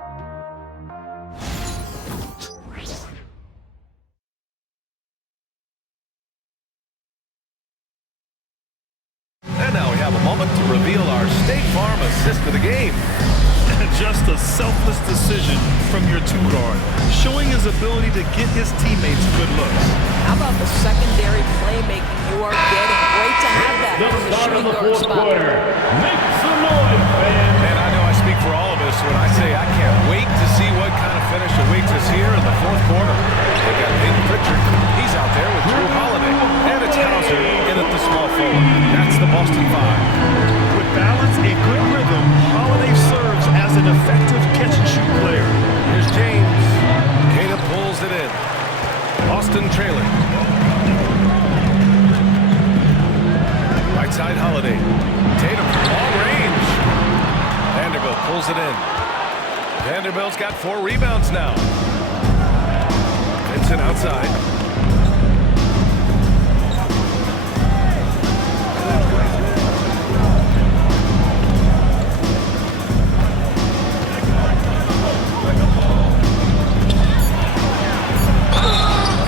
And now we have a moment to reveal our State Farm assist of the game. Just a selfless decision from your two-guard, showing his ability to get his teammates good looks. How about the secondary playmaking you are getting? Great to have that The from the start of shooting the guard fourth spot. quarter. Make some noise, fans. And I know I speak for all of us when I say I can't wait to see what kind of finish awaits us here in the fourth quarter. They got Peyton Pritchard. He's out there with Drew Holiday. And it's Hauser in at the small forward. That's the Boston 5. With balance and good rhythm, Holiday serves as an effective catch-and-shoot player. Here's James. Cada pulls it in. Boston trailing. Right side Holiday. Tatum from long range. Vanderbilt pulls it in. Vanderbilt's got 4 rebounds now. Vincent outside.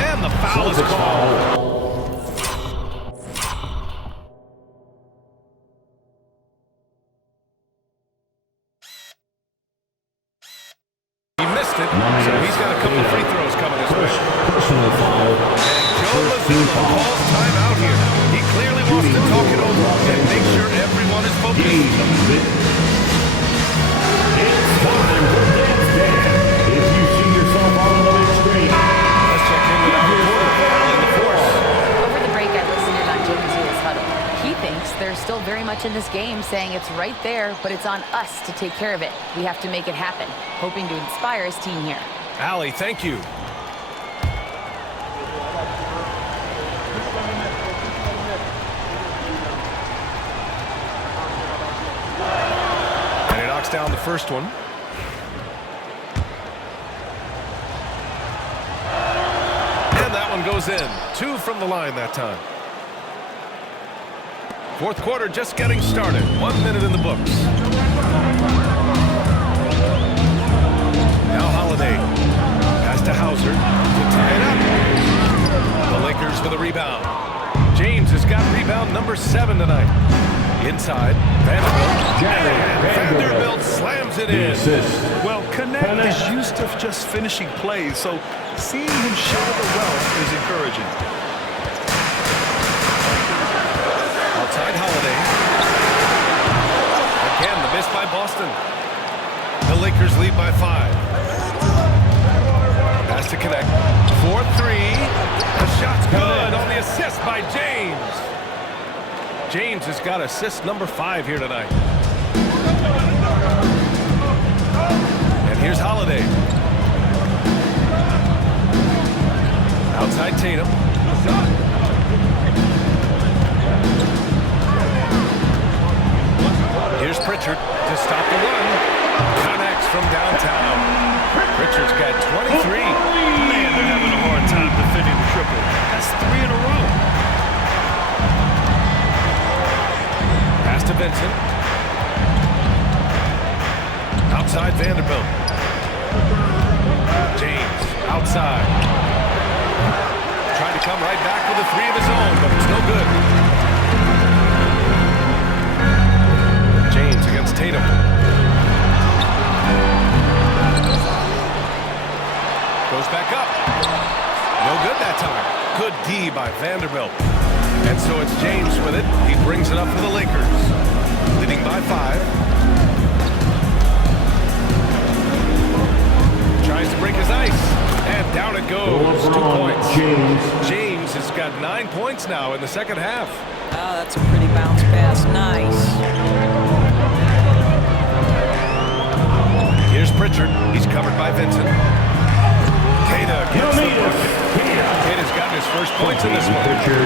And the foul is called. He missed it, so he's got a couple free throws coming his way. Personal foul. Joe Mazzulla calls timeout here. He clearly wants to talk it over and make sure everyone is focused. It's time for Dance Dance. If you see yourself on the big screen, Let's check in with our reporter, Alan LaForce. Over the break, I listened in on Joe Mazzulla's huddle. He thinks they're still very much in this game, saying it's right there, but it's on us to take care of it. We have to make it happen, hoping to inspire his team here. Allie, thank you. down the first one. And that one goes in. 2 from the line that time. Fourth quarter just getting started. 1 minute in the books. Now Holiday. Pass to Hauser to tie it up. The Lakers with a rebound. James has got rebound number 7 tonight. Inside, Vanderbilt. And Vanderbilt slams it in. Well, Connect is used to just finishing plays, so seeing him shower the well is encouraging. Outside Holiday. Again, the miss by Boston. The Lakers lead by 5. Pass to Connect. 4-3. The shot's good on the assist by James. James has got assist number 5 here tonight. And here's Holiday. Outside Tatum. Here's Pritchard to stop the run. Connects from downtown. Pritchard's got 23. Man, they're having a hard time defending the triple. That's 3 in a row. Pass to Vincent. Outside Vanderbilt. James outside. Trying to come right back with a 3 of his own, but it's no good. James against Tatum. Goes back up. No good that time. Good D by Vanderbilt. And so it's James with it. He brings it up for the Lakers. Leading by 5. Tries to break his ice. And down it goes. 2 points. James has got 9 points now in the second half. Oh, that's a pretty bounce pass. Nice. Here's Pritchard. He's covered by Vincent. Queta gets the bucket. Queta's gotten his first points in this one.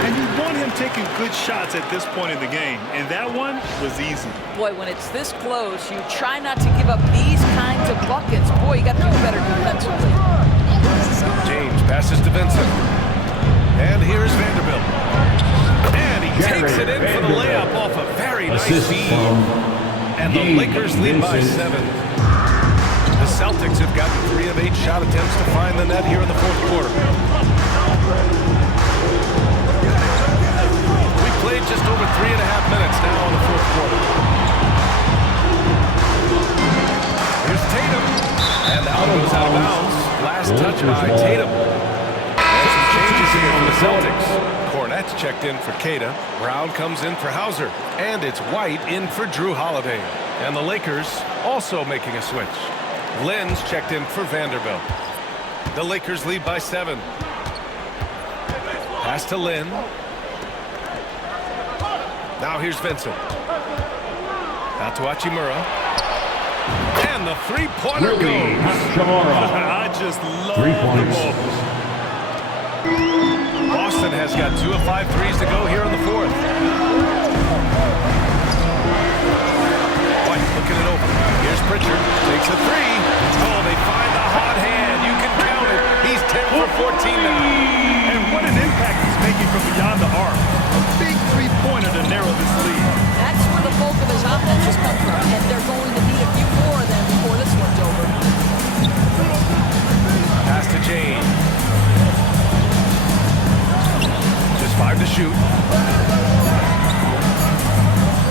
And you want him taking good shots at this point in the game. And that one was easy. Boy, when it's this close, you try not to give up these kinds of buckets. Boy, you got to do better defensively. James passes to Vincent. And here's Vanderbilt. And he takes it in for the layup off a very nice feed. And the Lakers lead by 7. The Celtics have gotten 3 of 8 shot attempts to find the net here in the fourth quarter. We've played just over 3.5 minutes now in the fourth quarter. Here's Tatum. And the out goes out of bounds. Last touch by Tatum. And some changes here for the Celtics. Cornette's checked in for Queta. Brown comes in for Hauser. And it's White in for Drew Holiday. And the Lakers also making a switch. Lynn's checked in for Vanderbilt. The Lakers lead by 7. Pass to Lynn. Now here's Vincent. Out to Hachimura. And the three-pointer goes. I just love the ball. Boston has got 2 of 5 threes to go here in the fourth. White looking it over. Here's Pritchard. Takes a 3. Oh, they find the hot hand. You can count it. He's 10 for 14 now. And what an impact he's making from beyond the arc. A big three-pointer to narrow this lead. That's where the bulk of his offenses come from, and they're going to need a few more of them before this one's over. Pass to James. Just 5 to shoot.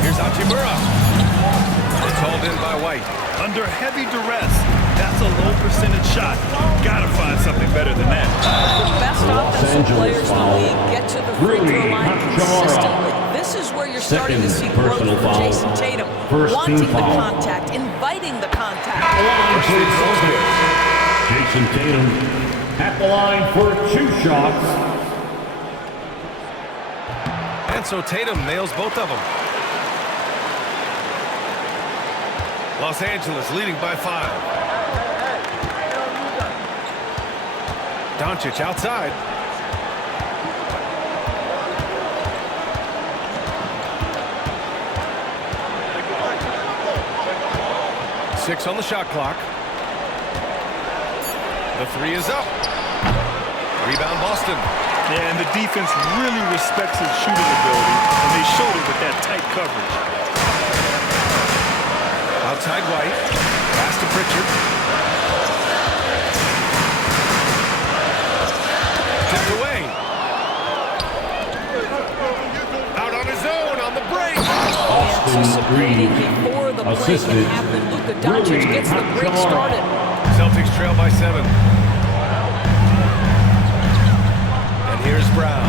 Here's Hachimura. It's hauled in by White. Under heavy duress, that's a low percentage shot. Gotta find something better than that. The best offensive players in the league get to the free throw line consistently. This is where you're starting to see growth from Jason Tatum. Wanting the contact, inviting the contact. Jason Tatum at the line for 2 shots. And so Tatum nails both of them. Los Angeles leading by 5. Doncic outside. 2:06 on the shot clock. The three is up. Rebound Boston. Yeah, and the defense really respects his shooting ability, and they showed it with that tight coverage. Outside White. Pass to Pritchard. Tipped away. Out on his own on the break. Anticipating before the play can happen. Luka Doncic gets the break started. Celtics trail by 7. And here's Brown.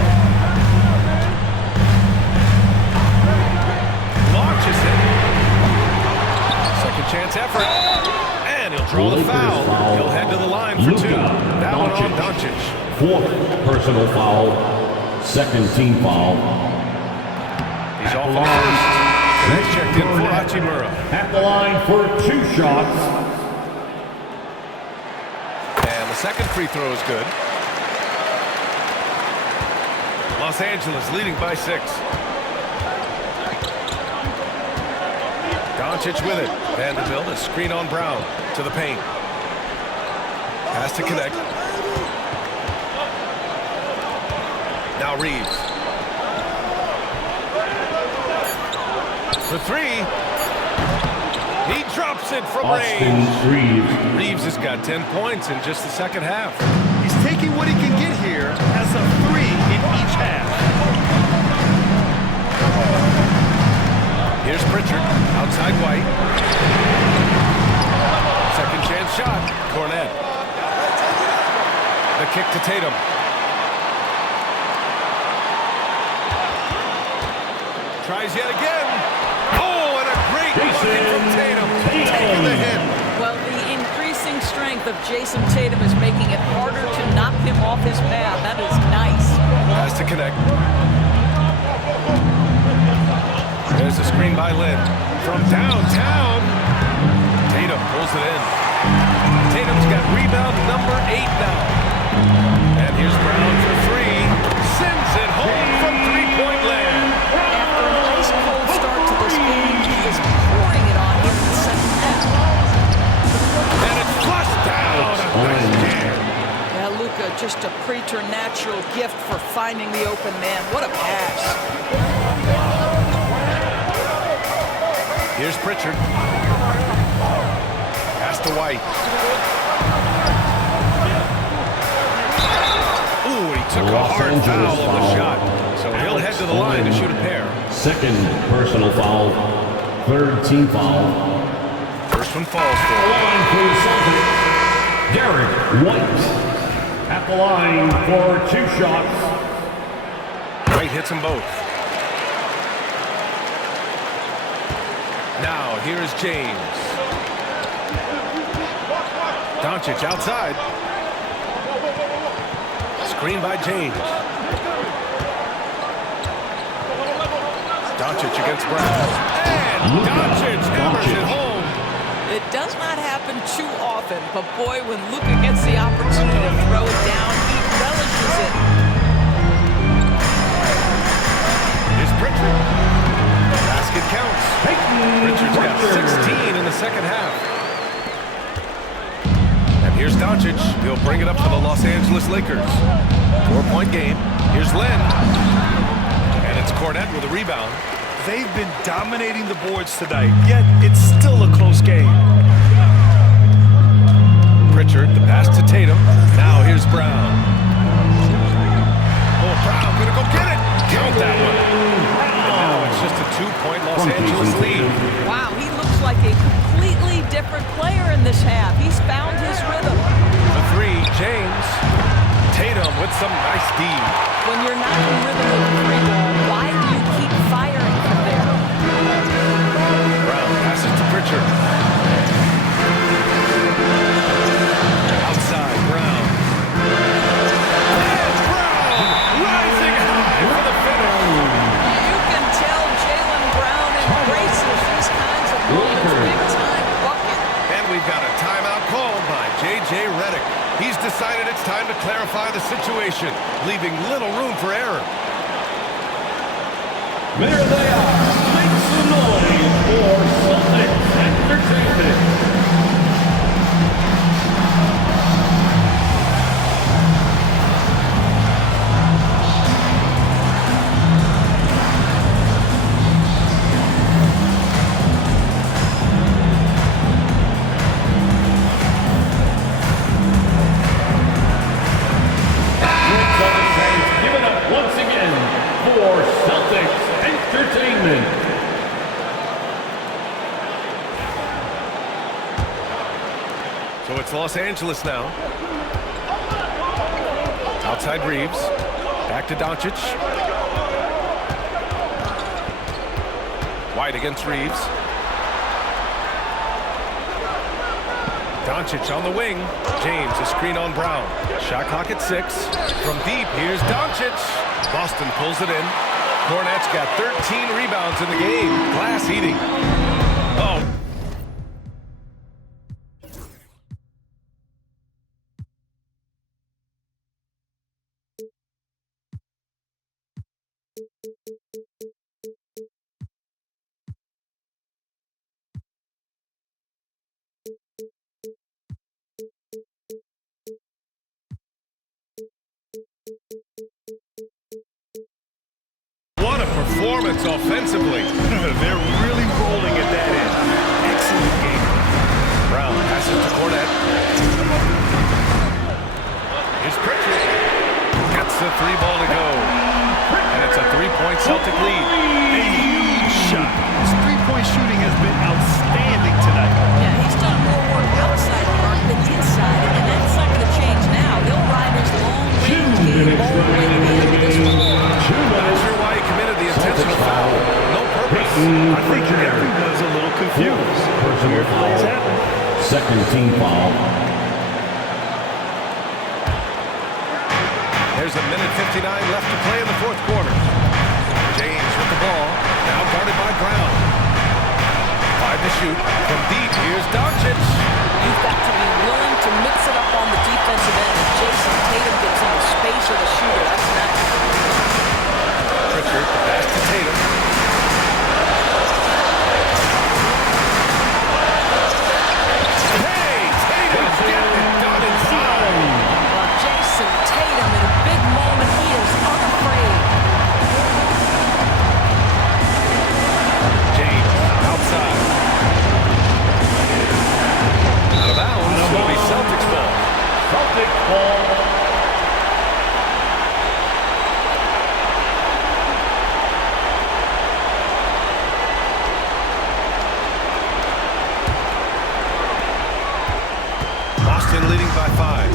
Launches it. Second chance effort. And he'll draw the foul. He'll head to the line for 2. That one on Doncic. 4th personal foul. 2nd team foul. He's off the first. Next checked in for Hachimura. At the line for 2 shots. And the second free throw is good. Los Angeles leading by 6. Doncic with it. Vanderbilt a screen on Brown to the paint. Has to connect. Now Reeves. For 3. He drops it from range. Reeves has got 10 points in just the second half. He's taking what he can get here as a 3 in each half. Here's Pritchard, outside White. Second chance shot, Cornet. The kick to Tatum. Tries yet again. Oh, and a great bucket from Tatum. Taking the hit. Well, the increasing strength of Jason Tatum is making it harder to knock him off his path. That is nice. Has to connect. There's a screen by Lynn. From downtown, Tatum pulls it in. Tatum's got rebound number 8 now. And here's Brown for 3. Sends it home from three-point land. After a nice cold start to this game, he is pouring it on here in the second half. And it's flushed down. Nice jam. Yeah, Luka, just a preternatural gift for finding the open man. What a pass. Here's Pritchard. Pass to White. Ooh, he took a hard foul on the shot. So he'll head to the line to shoot a pair. 2nd personal foul. 3rd team foul. First one falls for At the line for the Celtics, Derek White. At the line for 2 shots. White hits them both. Now, here's James. Doncic outside. Screen by James. Doncic against Brown. And Doncic hammers it home. It does not happen too often, but boy, when Luka gets the opportunity to throw it down, he relishes it. Here's Pritchard. Basket counts. Pritchard's got 16 in the second half. And here's Doncic. He'll bring it up for the Los Angeles Lakers. 4-point game. Here's Len. And it's Cornet with a rebound. They've been dominating the boards tonight, yet it's still a close game. Pritchard, the pass to Tatum. Now here's Brown. Oh, Brown gonna go get it. Count that one. And now it's just a 2-point Los Angeles lead. Wow, he looks like a completely different player in this half. He's found his rhythm. The 3, James. Tatum with some nice D. When you're not in rhythm with the 3 ball, why do you keep firing from there? Brown passes to Pritchard. Outside, Brown. And Brown rising high for the finish. You can tell Jaylen Brown embraces these kinds of moments, big-time bucket. And we've got a timeout called by J.J. Redick. He's decided it's time to clarify the situation, leaving little room for error. There they are. Make some noise for Celtics Entertainment. Los Angeles now. Outside Reeves. Back to Doncic. White against Reeves. Doncic on the wing. James, a screen on Brown. Shot clock at 6. From deep, here's Doncic. Boston pulls it in. Kornet's got 13 rebounds in the game. Glass eating. Oh. What a performance offensively. They're really rolling at that end. Excellent game. Brown passes to Kornet. Here's Pritchard. Gets the 3 ball to go. And it's a 3-point Celtic lead. A huge shot. His 3-point shooting has been outstanding tonight. Yeah, he's done more work outside the arc than inside, and that's not going to change now. He'll ride his long-range game all the way to the end of this one. Not sure why he committed the intentional foul. No purpose. I think everyone's a little confused. Weird plays happen. Second team foul. There's a minute 59 left to play in the fourth quarter. James with the ball. Now guarded by Brown. 5 to shoot. From deep, here's Doncic. You've got to be willing to mix it up on the defensive end. If Jason Tatum gets in the space of the shooter, that's next. Pritchard, the pass to Tatum. Hey, Tatum getting it done inside. Jason Tatum in a big moment, he is unafraid. James outside. Out of bounds. It'll be Celtics ball. Celtics ball. Boston leading by 5.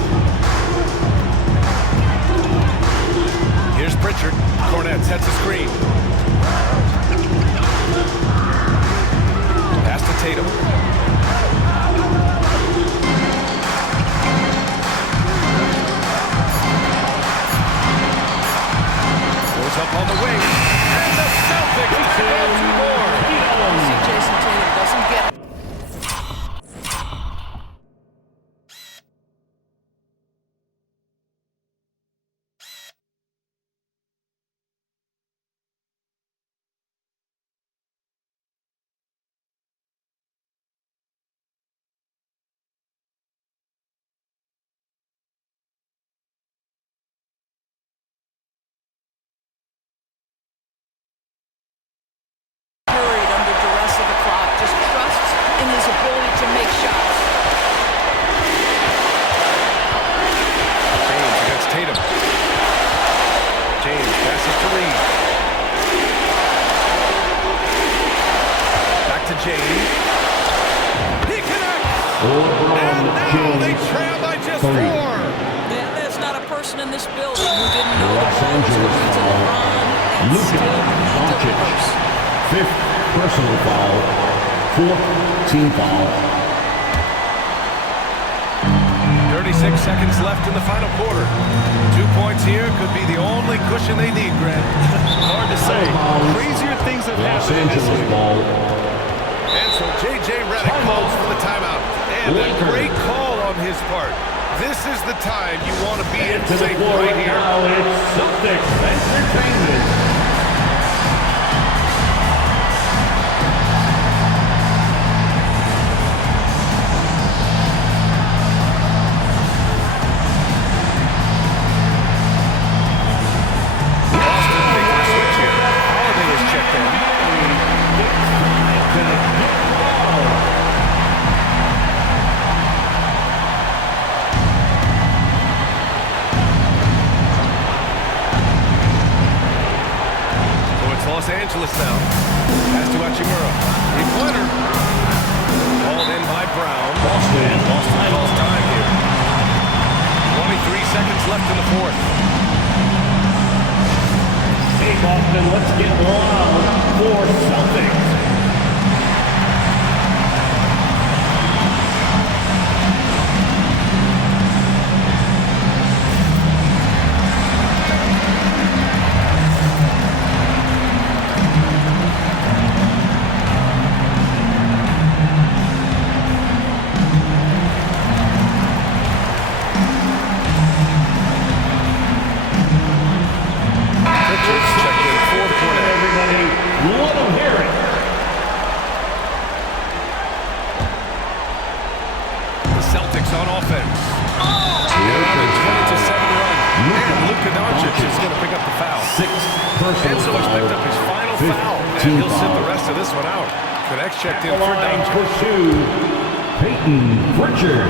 Here's Pritchard. Kornet sets a screen. Pass to Tatum. Goes up on the wing. And the Celtics tack on 2 more. See, Jason Tatum doesn't get it. Hurried under duress of the clock, just trusts in his ability to make shots. James against Tatum. James passes to Reed. Back to James. He connects! And now they trail by just 4. Yeah, there's not a person in this building who didn't know the Los ball was Angeles going to foul. LeBron and Luka still need to Doncic. reverse. 5th personal foul. 4th team foul. 36 seconds left in the final quarter. 2 points here could be the only cushion they need, Grant. Hard to say. Crazier things have Los happened in this Angeles league. ball. And so J.J. Redick calls for the timeout. And a great call on his part. This is the time you want to be in To the safe floor right here. now, it's Celtics Entertainment. Boston making a switch here. Holiday is checked in. So it's Los Angeles now. Pass to Hachimura. Three-pointer. Called in by Brown. Boston. Boston calls time here. left in the fourth. Hey, Boston, let's get loud for Celtics. Checked in for Doncic. Peyton Pritchard.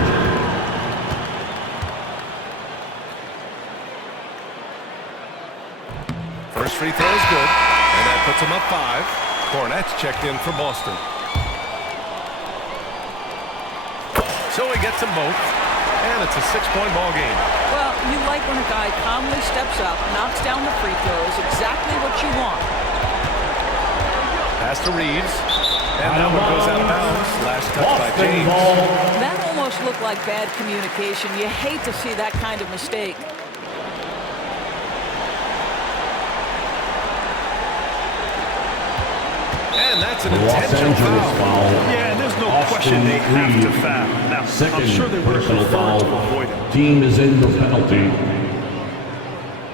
First free throw is good, and that puts him up 5. Kornet's checked in for Boston. So he gets them both, and it's a 6-point ball game. Well, you like when a guy calmly steps up, knocks down the free throws, exactly what you want. Pass to Reeves. And that one goes out of bounds. Last touch by James. That almost looked like bad communication. You hate to see that kind of mistake. And that's an intentional foul. Yeah, and there's no question they have to foul. Now, I'm sure they would have preferred to avoid it. Team is in the penalty.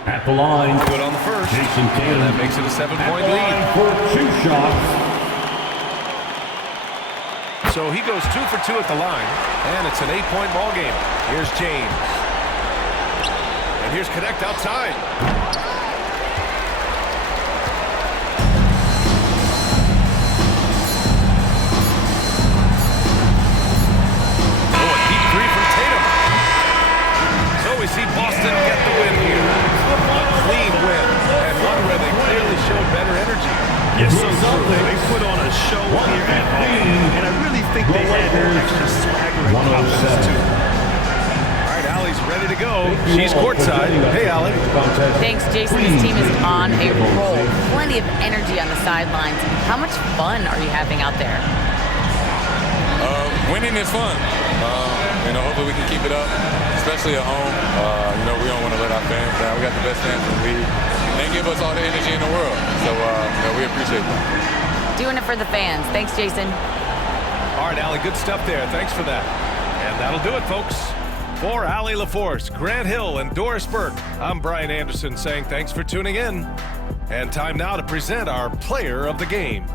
At the line. Good on the first. Jason Tatum. And that makes it a 7-point lead. For 2 shots. So he goes 2 for 2 at the line, and it's an 8-point ball game. Here's James. And here's Connect outside. Oh, a deep 3 from Tatum. So we see Boston get the win here. A clean win, and one where they clearly showed better energy. Yes, so they put on a show here at home, and I really think they had that extra swagger and confidence too. All right, Allie's ready to go. She's courtside. Hey, Allie. Thanks, Jason. This team is on a roll. Plenty of energy on the sidelines. How much fun are you having out there? Winning is fun. Hopefully we can keep it up, especially at home. We don't want to let our fans down. We got the best fans in the league. They give us all the energy in the world, so we appreciate that. Doing it for the fans. Thanks, Jason. All right, Allie, good stuff there. Thanks for that. And that'll do it, folks. For Allie LaForce, Grant Hill, and Doris Burke, I'm Brian Anderson saying thanks for tuning in. And time now to present our player of the game.